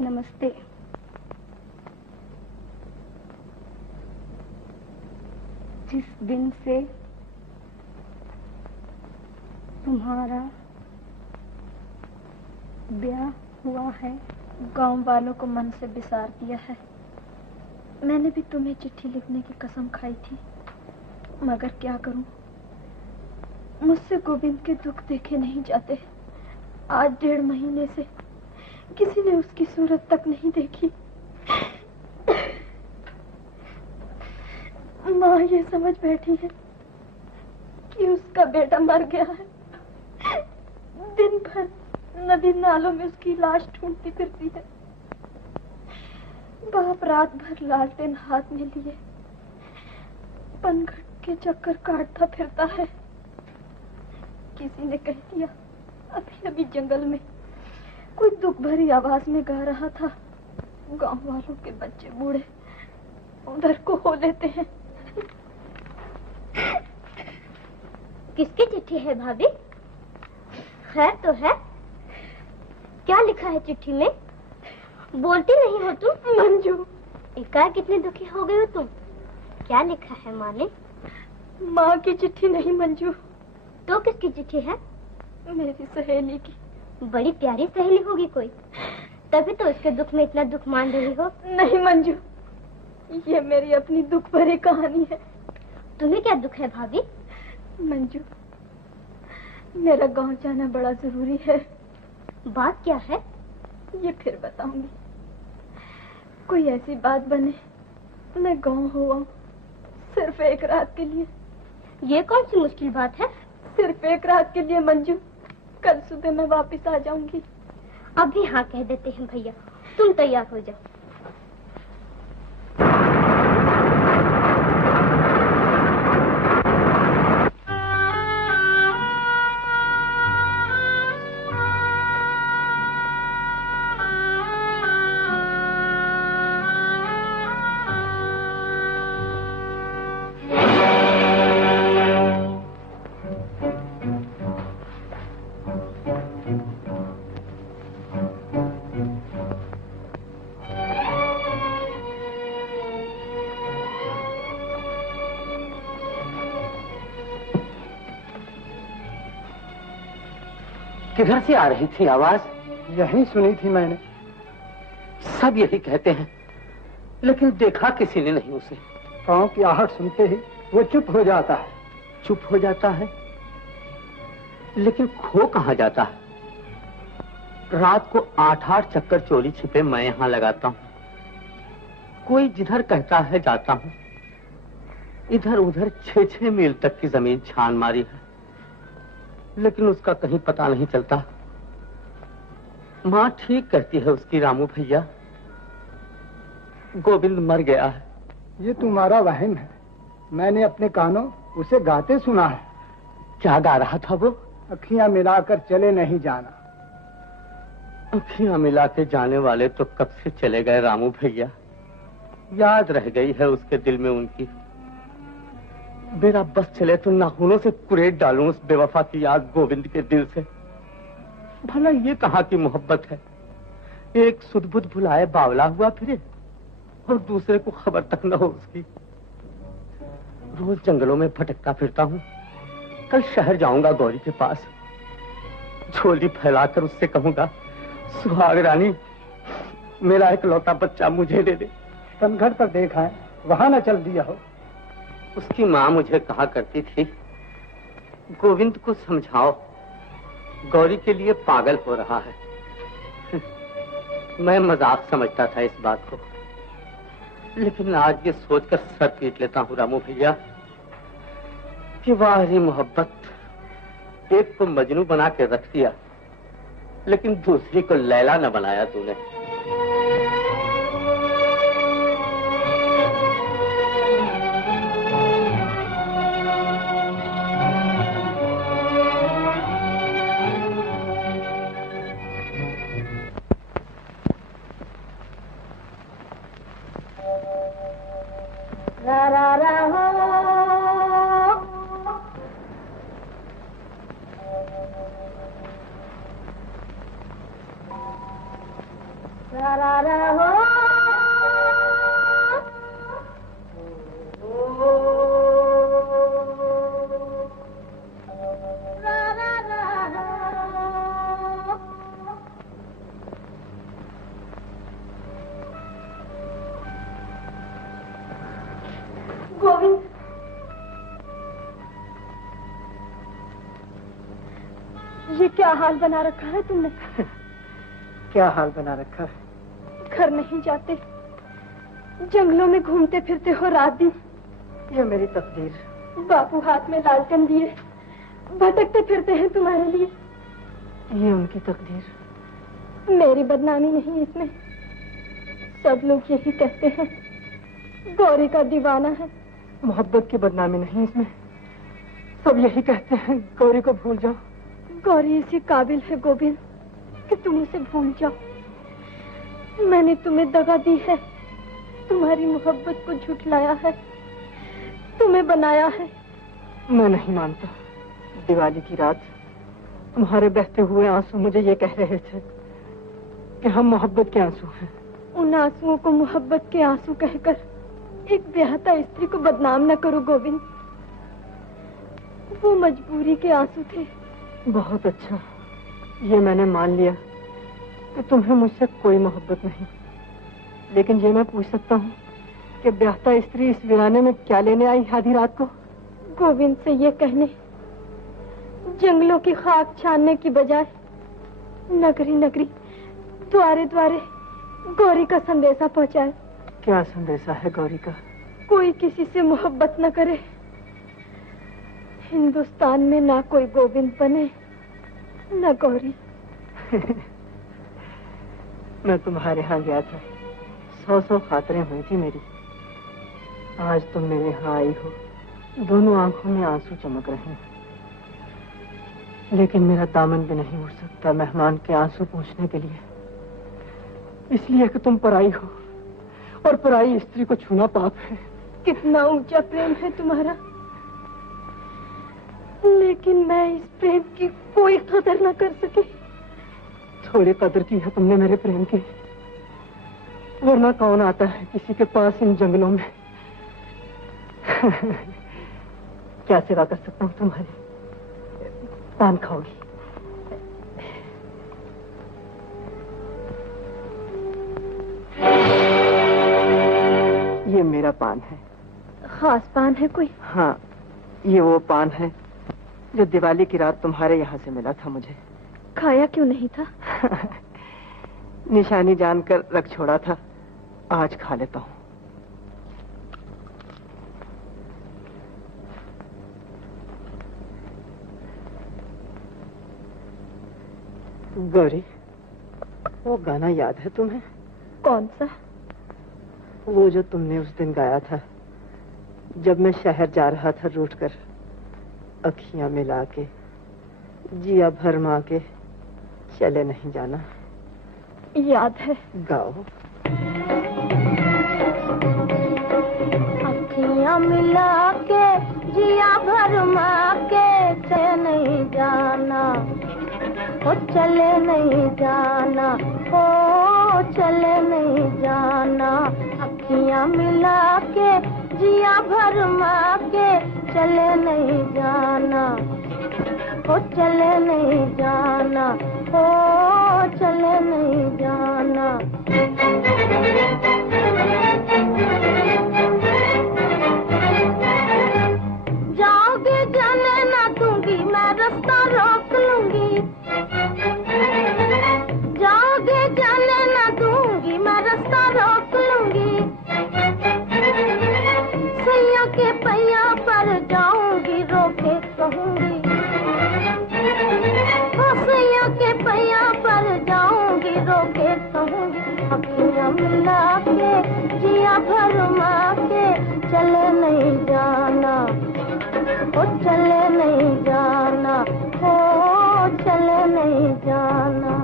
नमस्ते। जिस दिन से तुम्हारा ब्याह हुआ है, गांव वालों को मन से बिसार दिया है। मैंने भी तुम्हें चिट्ठी लिखने की कसम खाई थी, मगर क्या करूं, मुझसे गोविंद के दुख देखे नहीं जाते। आज 1.5 महीने से किसी ने उसकी सूरत तक नहीं देखी। माँ ये समझ बैठी है कि उसका बेटा मर गया है। दिन भर नदी नालों में उसकी लाश ढूंढती फिरती है। बाप रात भर लालटेन हाथ में लिए पनघट के चक्कर काटता फिरता है। किसी ने कह दिया अभी अभी जंगल में कोई दुख भरी आवाज में गा रहा था। गांव वालों के बच्चे बूढ़े उधर को हो लेते हैं। किसकी चिट्ठी है भाभी? खैर तो है। क्या लिखा है चिट्ठी में? बोलती नहीं हो तुम। मंजू, एकाएक कितने दुखी हो गए हो तुम? क्या लिखा है माँ ने? माँ की चिट्ठी नहीं मंजू। तो किसकी चिट्ठी है? मेरी सहेली की। बड़ी प्यारी सहेली होगी कोई, तभी तो इसके दुख में इतना दुख मान रही हो। नहीं मंजू, ये मेरी अपनी दुख भरी कहानी है। तुम्हें क्या दुख है भाभी? मंजू, मेरा गांव जाना बड़ा जरूरी है। बात क्या है? ये फिर बताऊंगी। कोई ऐसी बात बने मैं गांव हो आऊं, सिर्फ एक रात के लिए। ये कौन सी मुश्किल बात है? सिर्फ एक रात के लिए मंजू। कल सुबह मैं वापस आ जाऊंगी। अभी हाँ कह देते हैं भैया, तुम तैयार हो जाओ। किधर से आ रही थी आवाज? यही सुनी थी मैंने। सब यही कहते हैं, लेकिन देखा किसी ने नहीं उसे। पाँव की आहट सुनते ही वो चुप हो जाता है। चुप हो जाता है, लेकिन खो कहाँ जाता है? रात को 8-8 चक्कर चोरी छिपे मैं यहाँ लगाता हूँ। कोई जिधर कहता है जाता हूँ। इधर उधर 6-6 मील तक की जमीन छान मारी है, लेकिन उसका कहीं पता नहीं चलता। माँ ठीक कहती है उसकी, रामू भैया, गोविंद मर गया है। ये तुम्हारा वहम है। मैंने अपने कानों उसे गाते सुना है। क्या गा रहा था वो? अखियां मिलाकर चले नहीं जाना। अखियां मिला के जाने वाले तो कब से चले गए रामू भैया। याद रह गई है उसके दिल में उनकी। मेरा बस चले तो नाखूनों से कुरेद डालूं उस बेवफा की याद गोविंद के दिल से। भला ये कहाँ की मोहब्बत है? एक सुध-बुध भुलाए बावला हुआ फिरे और दूसरे को खबर तक न हो उसकी। रोज जंगलों में भटकता फिरता हूँ। कल शहर जाऊंगा गौरी के पास। झोली फैलाकर उससे कहूंगा, सुहाग रानी, मेरा इकलौता बच्चा मुझे दे दे। तनघट पर देखा है, वहां न चल दिया हो। उसकी माँ मुझे कहा करती थी, गोविंद को समझाओ, गौरी के लिए पागल हो रहा है। मैं मजाक समझता था इस बात को, लेकिन आज ये सोचकर सर पीट लेता हूँ रामू भैया कि वाह रे मोहब्बत, एक को मजनू बना के रख दिया, लेकिन दूसरी को लैला न बनाया तूने। ये क्या हाल बना रखा है तुमने? क्या हाल बना रखा है? घर नहीं जाते, जंगलों में घूमते फिरते हो रात दिन। ये मेरी तकदीर। बापू हाथ में लालटेन लिए भटकते फिरते हैं तुम्हारे लिए। ये उनकी तकदीर। मेरी बदनामी नहीं इसमें। सब लोग यही कहते हैं, गौरी का दीवाना है। मोहब्बत की बदनामी नहीं इसमें। सब यही कहते हैं, गौरी को भूल जाओ। गौरी इसी काबिल है गोविंद कि तुम उसे भूल जाओ। मैंने तुम्हें दगा दी है, तुम्हारी मोहब्बत को झुठलाया है, तुम्हें बनाया है। मैं नहीं मानता। दिवाली की रात तुम्हारे बहते हुए आंसू मुझे ये कह रहे थे कि हम मोहब्बत के आंसू हैं। उन आंसुओं को मोहब्बत के आंसू कहकर एक ब्याहता स्त्री को बदनाम न करो गोविंद। वो मजबूरी के आंसू थे। बहुत अच्छा, ये मैंने मान लिया कि तुम्हें मुझसे कोई मोहब्बत नहीं, लेकिन ये मैं पूछ सकता हूँ कि ब्याहता स्त्री इस वीराने में क्या लेने आई आधी रात को? गोविंद से ये कहने, जंगलों की खाक छानने की बजाय नगरी नगरी द्वारे द्वारे गौरी का संदेशा पहुंचाए। क्या संदेशा है गौरी का? कोई किसी से मोहब्बत न करे, हिंदुस्तान में ना कोई गोविंद बने न गौरी। मैं तुम्हारे यहाँ गया था, 100 खातरें हुई थी मेरी। आज तुम मेरे यहाँ आई हो, दोनों आंखों में आंसू चमक रहे हैं, लेकिन मेरा दामन भी नहीं उठ सकता मेहमान के आंसू पोंछने के लिए, इसलिए कि तुम पराई हो और पराई स्त्री को छूना पाप है। कितना ऊंचा प्रेम है तुम्हारा, लेकिन मैं इस प्रेम की कोई कदर न कर सकी। थोड़ी कदर की है तुमने मेरे प्रेम की, वरना कौन आता है किसी के पास इन जंगलों में। क्या सेवा कर सकता हूँ तुम्हारी? पान खाओगी? ये मेरा पान है। खास पान है कोई? हाँ, ये वो पान है जो दिवाली की रात तुम्हारे यहाँ से मिला था मुझे। खाया क्यों नहीं था? निशानी जानकर रख छोड़ा था, आज खा लेता हूँ। गौरी, वो गाना याद है तुम्हें? कौन सा? वो जो तुमने उस दिन गाया था, जब मैं शहर जा रहा था रूठ कर, अखियां मिला के जिया भरमा के चले नहीं जाना। याद है। गाओ। अखियां मिला के जिया भरमा के चले नहीं जाना, ओ चले नहीं जाना, ओ चले नहीं जाना। अखियां मिला के जिया भरमा के चले नहीं जाना, ओ चले नहीं जाना, ओ चले नहीं जाना। जाओगे जाने ना दूंगी, मैं रास्ता रोक लूंगी। जाओगे जाने ना दूंगी, मैं रास्ता रोक लूंगी। सैया के पैया पर जाऊंगी, रोके कहूंगी। सैया के पैया पर जाऊंगी, रोके कहूंगी। अखियां मिला के जिया भरमा के चले नहीं जाना, ओ चले नहीं जाना, ओ चले नहीं जाना।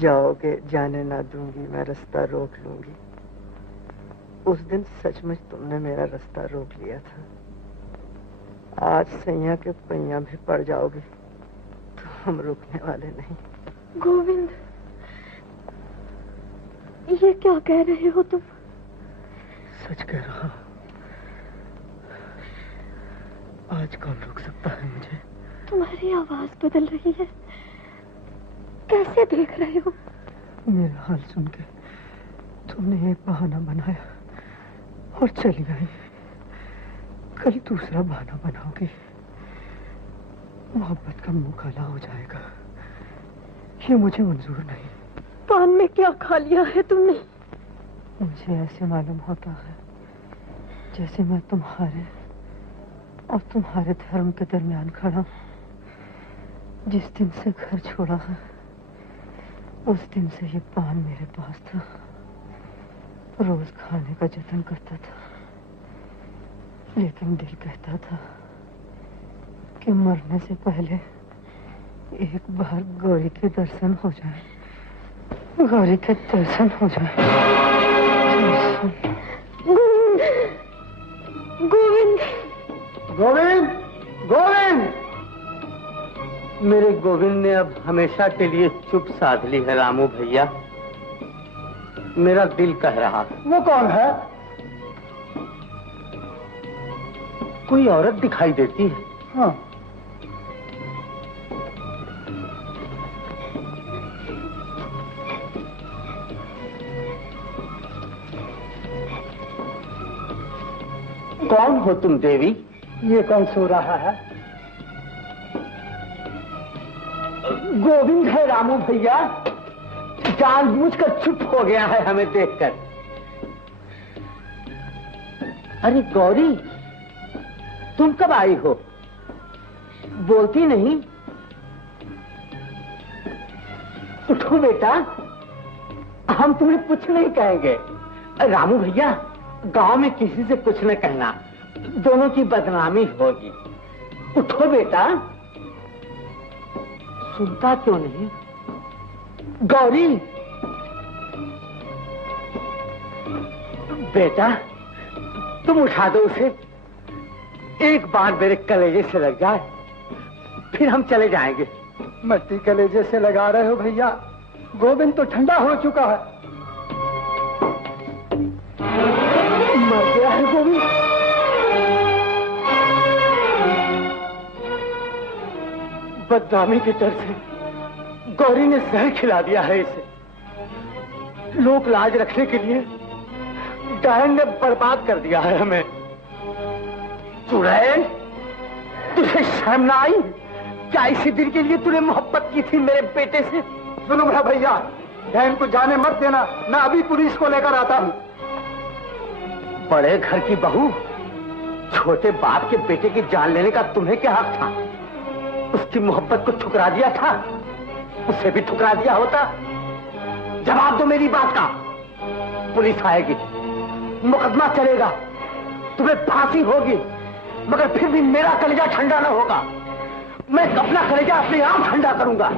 जाओगे जाने ना दूंगी, मैं रास्ता रोक लूंगी। उस दिन सचमुच तुमने मेरा रास्ता रोक लिया था। आज सैया के पैया भी पड़ जाओगे तो हम रुकने वाले नहीं। गोविंद, ये क्या कह रहे हो तुम? सच कह रहा हूं। आज कौन रोक सकता है मुझे? तुम्हारी आवाज बदल रही है, कैसे देख रहे हो? मेरा हाल सुन के तुमने एक बहाना बनाया और चली आई। कल दूसरा बहाना बनाओगी, मोहब्बत का मुंह काला हो जाएगा। ये मुझे मंजूर नहीं। पान में क्या खा लिया है तुमने? मुझे ऐसे मालूम होता है जैसे मैं तुम्हारे और तुम्हारे धर्म के दरमियान खड़ा हूं। जिस दिन से घर छोड़ा है, उस दिन से ये पान मेरे पास था। रोज खाने का जतन करता था, लेकिन दिल कहता था कि मरने से पहले एक बार गौरी के दर्शन हो जाए। गौरी के दर्शन हो जाए। गोविंद, गोविंद, गोविंद! मेरे गोविंद ने अब हमेशा के लिए चुप साध ली है रामू भैया। मेरा दिल कह रहा। वो कौन है? कोई औरत दिखाई देती है। हाँ। कौन हो तुम देवी? ये कौन सो रहा है? गोविंद है रामू भैया। जानबूझकर चुप हो गया है हमें देखकर। अरे गौरी, तुम कब आई हो? बोलती नहीं। उठो बेटा, हम तुम्हें कुछ नहीं कहेंगे। रामू भैया, गांव में किसी से कुछ न कहना, दोनों की बदनामी होगी। उठो बेटा। सुनता क्यों नहीं? गौरी, बेटा तुम उठा दो उसे। एक बार मेरे कलेजे से लग जाए, फिर हम चले जाएंगे। मट्टी कलेजे से लगा रहे हो भैया, गोविंद तो ठंडा हो चुका है। मर गया है गोविंद। बदनामी के डर से गौरी ने जहर खिला दिया है इसे। लोक लाज रखने के लिए डायन ने बर्बाद कर दिया है हमें। चुड़ैल, तुझे शर्म ना आई? क्या इसी दिन के लिए तूने मोहब्बत की थी मेरे बेटे से? सुनो मेरा भैया, डायन को जाने मत देना, मैं अभी पुलिस को लेकर आता हूँ। बड़े घर की बहू, छोटे बाप के बेटे की जान लेने का तुम्हें क्या हक था? उसकी मोहब्बत को ठुकरा दिया था, उसे भी ठुकरा दिया होता। जवाब दो मेरी बात का। पुलिस आएगी, मुकदमा चलेगा, तुम्हें फांसी होगी, मगर फिर भी मेरा कलेजा ठंडा न होगा। मैं अपना कलेजा अपने आप ठंडा करूंगा।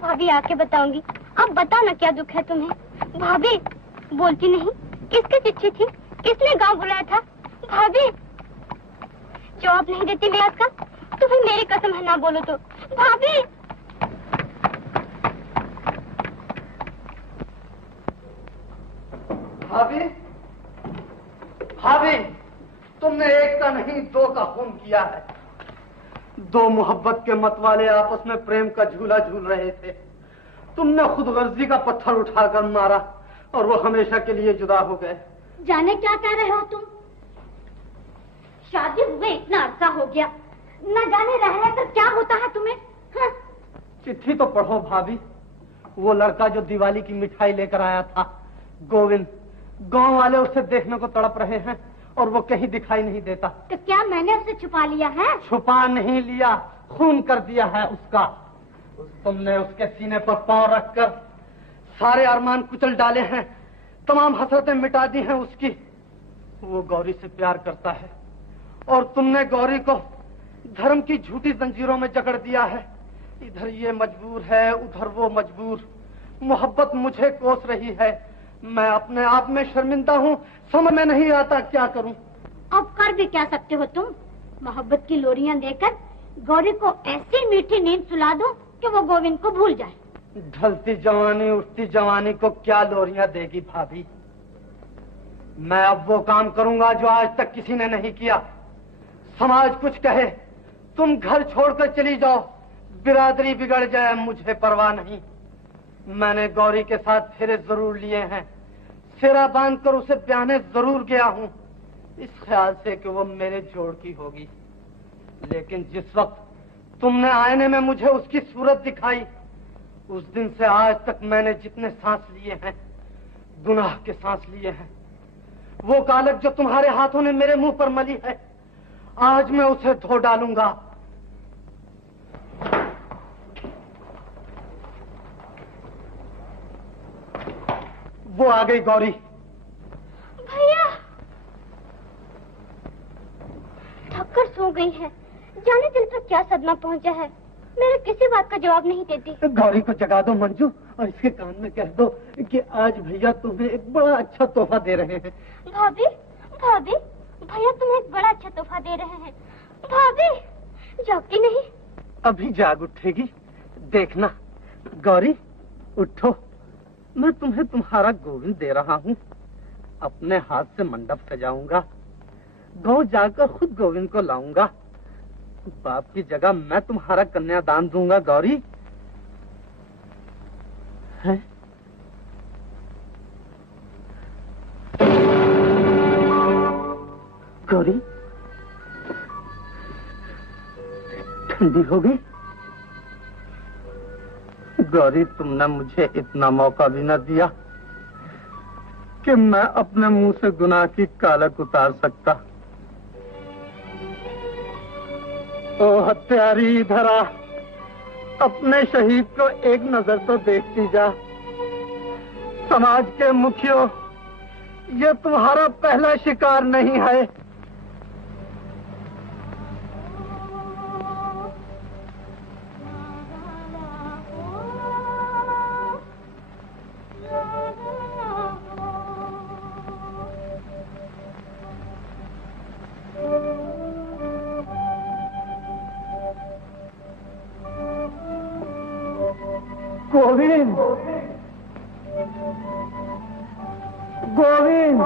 भाभी आके बताऊंगी। अब बता ना क्या दुख है तुम्हें? भाभी बोलती नहीं। किसकी चिट्ठी थी? किसने गांव बुलाया था? भाभी जवाब नहीं देती मैं का, तो फिर मेरी कसम है ना बोलो तो। भाभी भाभी, भाभी, तुमने एक का नहीं दो का खून किया है। दो मोहब्बत के मतवाले आपस में प्रेम का झूला झूल रहे थे। तुमने खुद गर्जी का पत्थर उठाकर मारा और वो हमेशा के लिए जुदा हो गए। जाने क्या कह रहे हो तुम? शादी हुए इतना अरसा हो गया, न जाने रहने पर क्या होता है तुम्हें? हाँ? चिट्ठी तो पढ़ो भाभी। वो लड़का जो दिवाली की मिठाई लेकर आया था, गोविंद, गांव वाले उसे देखने को तड़प रहे हैं और वो कहीं दिखाई नहीं देता। तो क्या मैंने उसे छुपा लिया है? छुपा नहीं लिया, खून कर दिया है उसका। तुमने उसके सीने पर पांव रखकर सारे अरमान कुचल डाले हैं, तमाम हसरतें मिटा दी हैं उसकी। वो गौरी से प्यार करता है और तुमने गौरी को धर्म की झूठी जंजीरों में जकड़ दिया है। इधर ये मजबूर है, उधर वो मजबूर। मोहब्बत मुझे कोस रही है, मैं अपने आप में शर्मिंदा हूँ, समझ में नहीं आता क्या करूँ। अब कर भी क्या सकते हो तुम? मोहब्बत की लोरियां देकर गौरी को ऐसी मीठी नींद सुला दो कि वो गोविंद को भूल जाए। ढलती जवानी उठती जवानी को क्या लोरियां देगी भाभी। मैं अब वो काम करूंगा जो आज तक किसी ने नहीं किया। समाज कुछ कहे, तुम घर छोड़कर चली जाओ, बिरादरी बिगड़ जाए, मुझे परवाह नहीं। मैंने गौरी के साथ फेरे जरूर लिए हैं, फेरा बांधकर उसे ब्याहने जरूर गया हूं, इस ख्याल से कि वो मेरे जोड़ की होगी। लेकिन जिस वक्त तुमने आईने में मुझे उसकी सूरत दिखाई, उस दिन से आज तक मैंने जितने सांस लिए हैं, गुनाह के सांस लिए हैं। वो कालक जो तुम्हारे हाथों ने मेरे मुंह पर मली है, आज मैं उसे धो डालूंगा। वो आ गई गौरी। भैया थककर सो गई है, जाने दिल पर क्या सदमा पहुंचा है, मेरे किसी बात का जवाब नहीं देती। गौरी को जगा दो मंजू, और इसके कान में कह दो कि आज भैया तुम्हें एक बड़ा अच्छा तोहफा दे रहे हैं। भाभी भाभी, भैया तुम्हें एक बड़ा अच्छा तोहफा दे रहे हैं। भाभी जागती नहीं? अभी जाग उठेगी, देखना। गौरी उठो, मैं तुम्हें तुम्हारा गोविंद दे रहा हूँ। अपने हाथ से मंडप सजाऊंगा, गांव जाकर खुद गोविंद को लाऊंगा। बाप की जगह मैं तुम्हारा कन्यादान दूंगा। गौरी है? गौरी ठंडी हो गई। गौरी तुमने मुझे इतना मौका भी न दिया कि मैं अपने मुंह से गुनाह की कालक उतार सकता। ओ हत्यारी धरा, अपने शहीद को एक नजर तो देखती जा। समाज के मुखियों, ये तुम्हारा पहला शिकार नहीं है। गोविंद, गोविंद,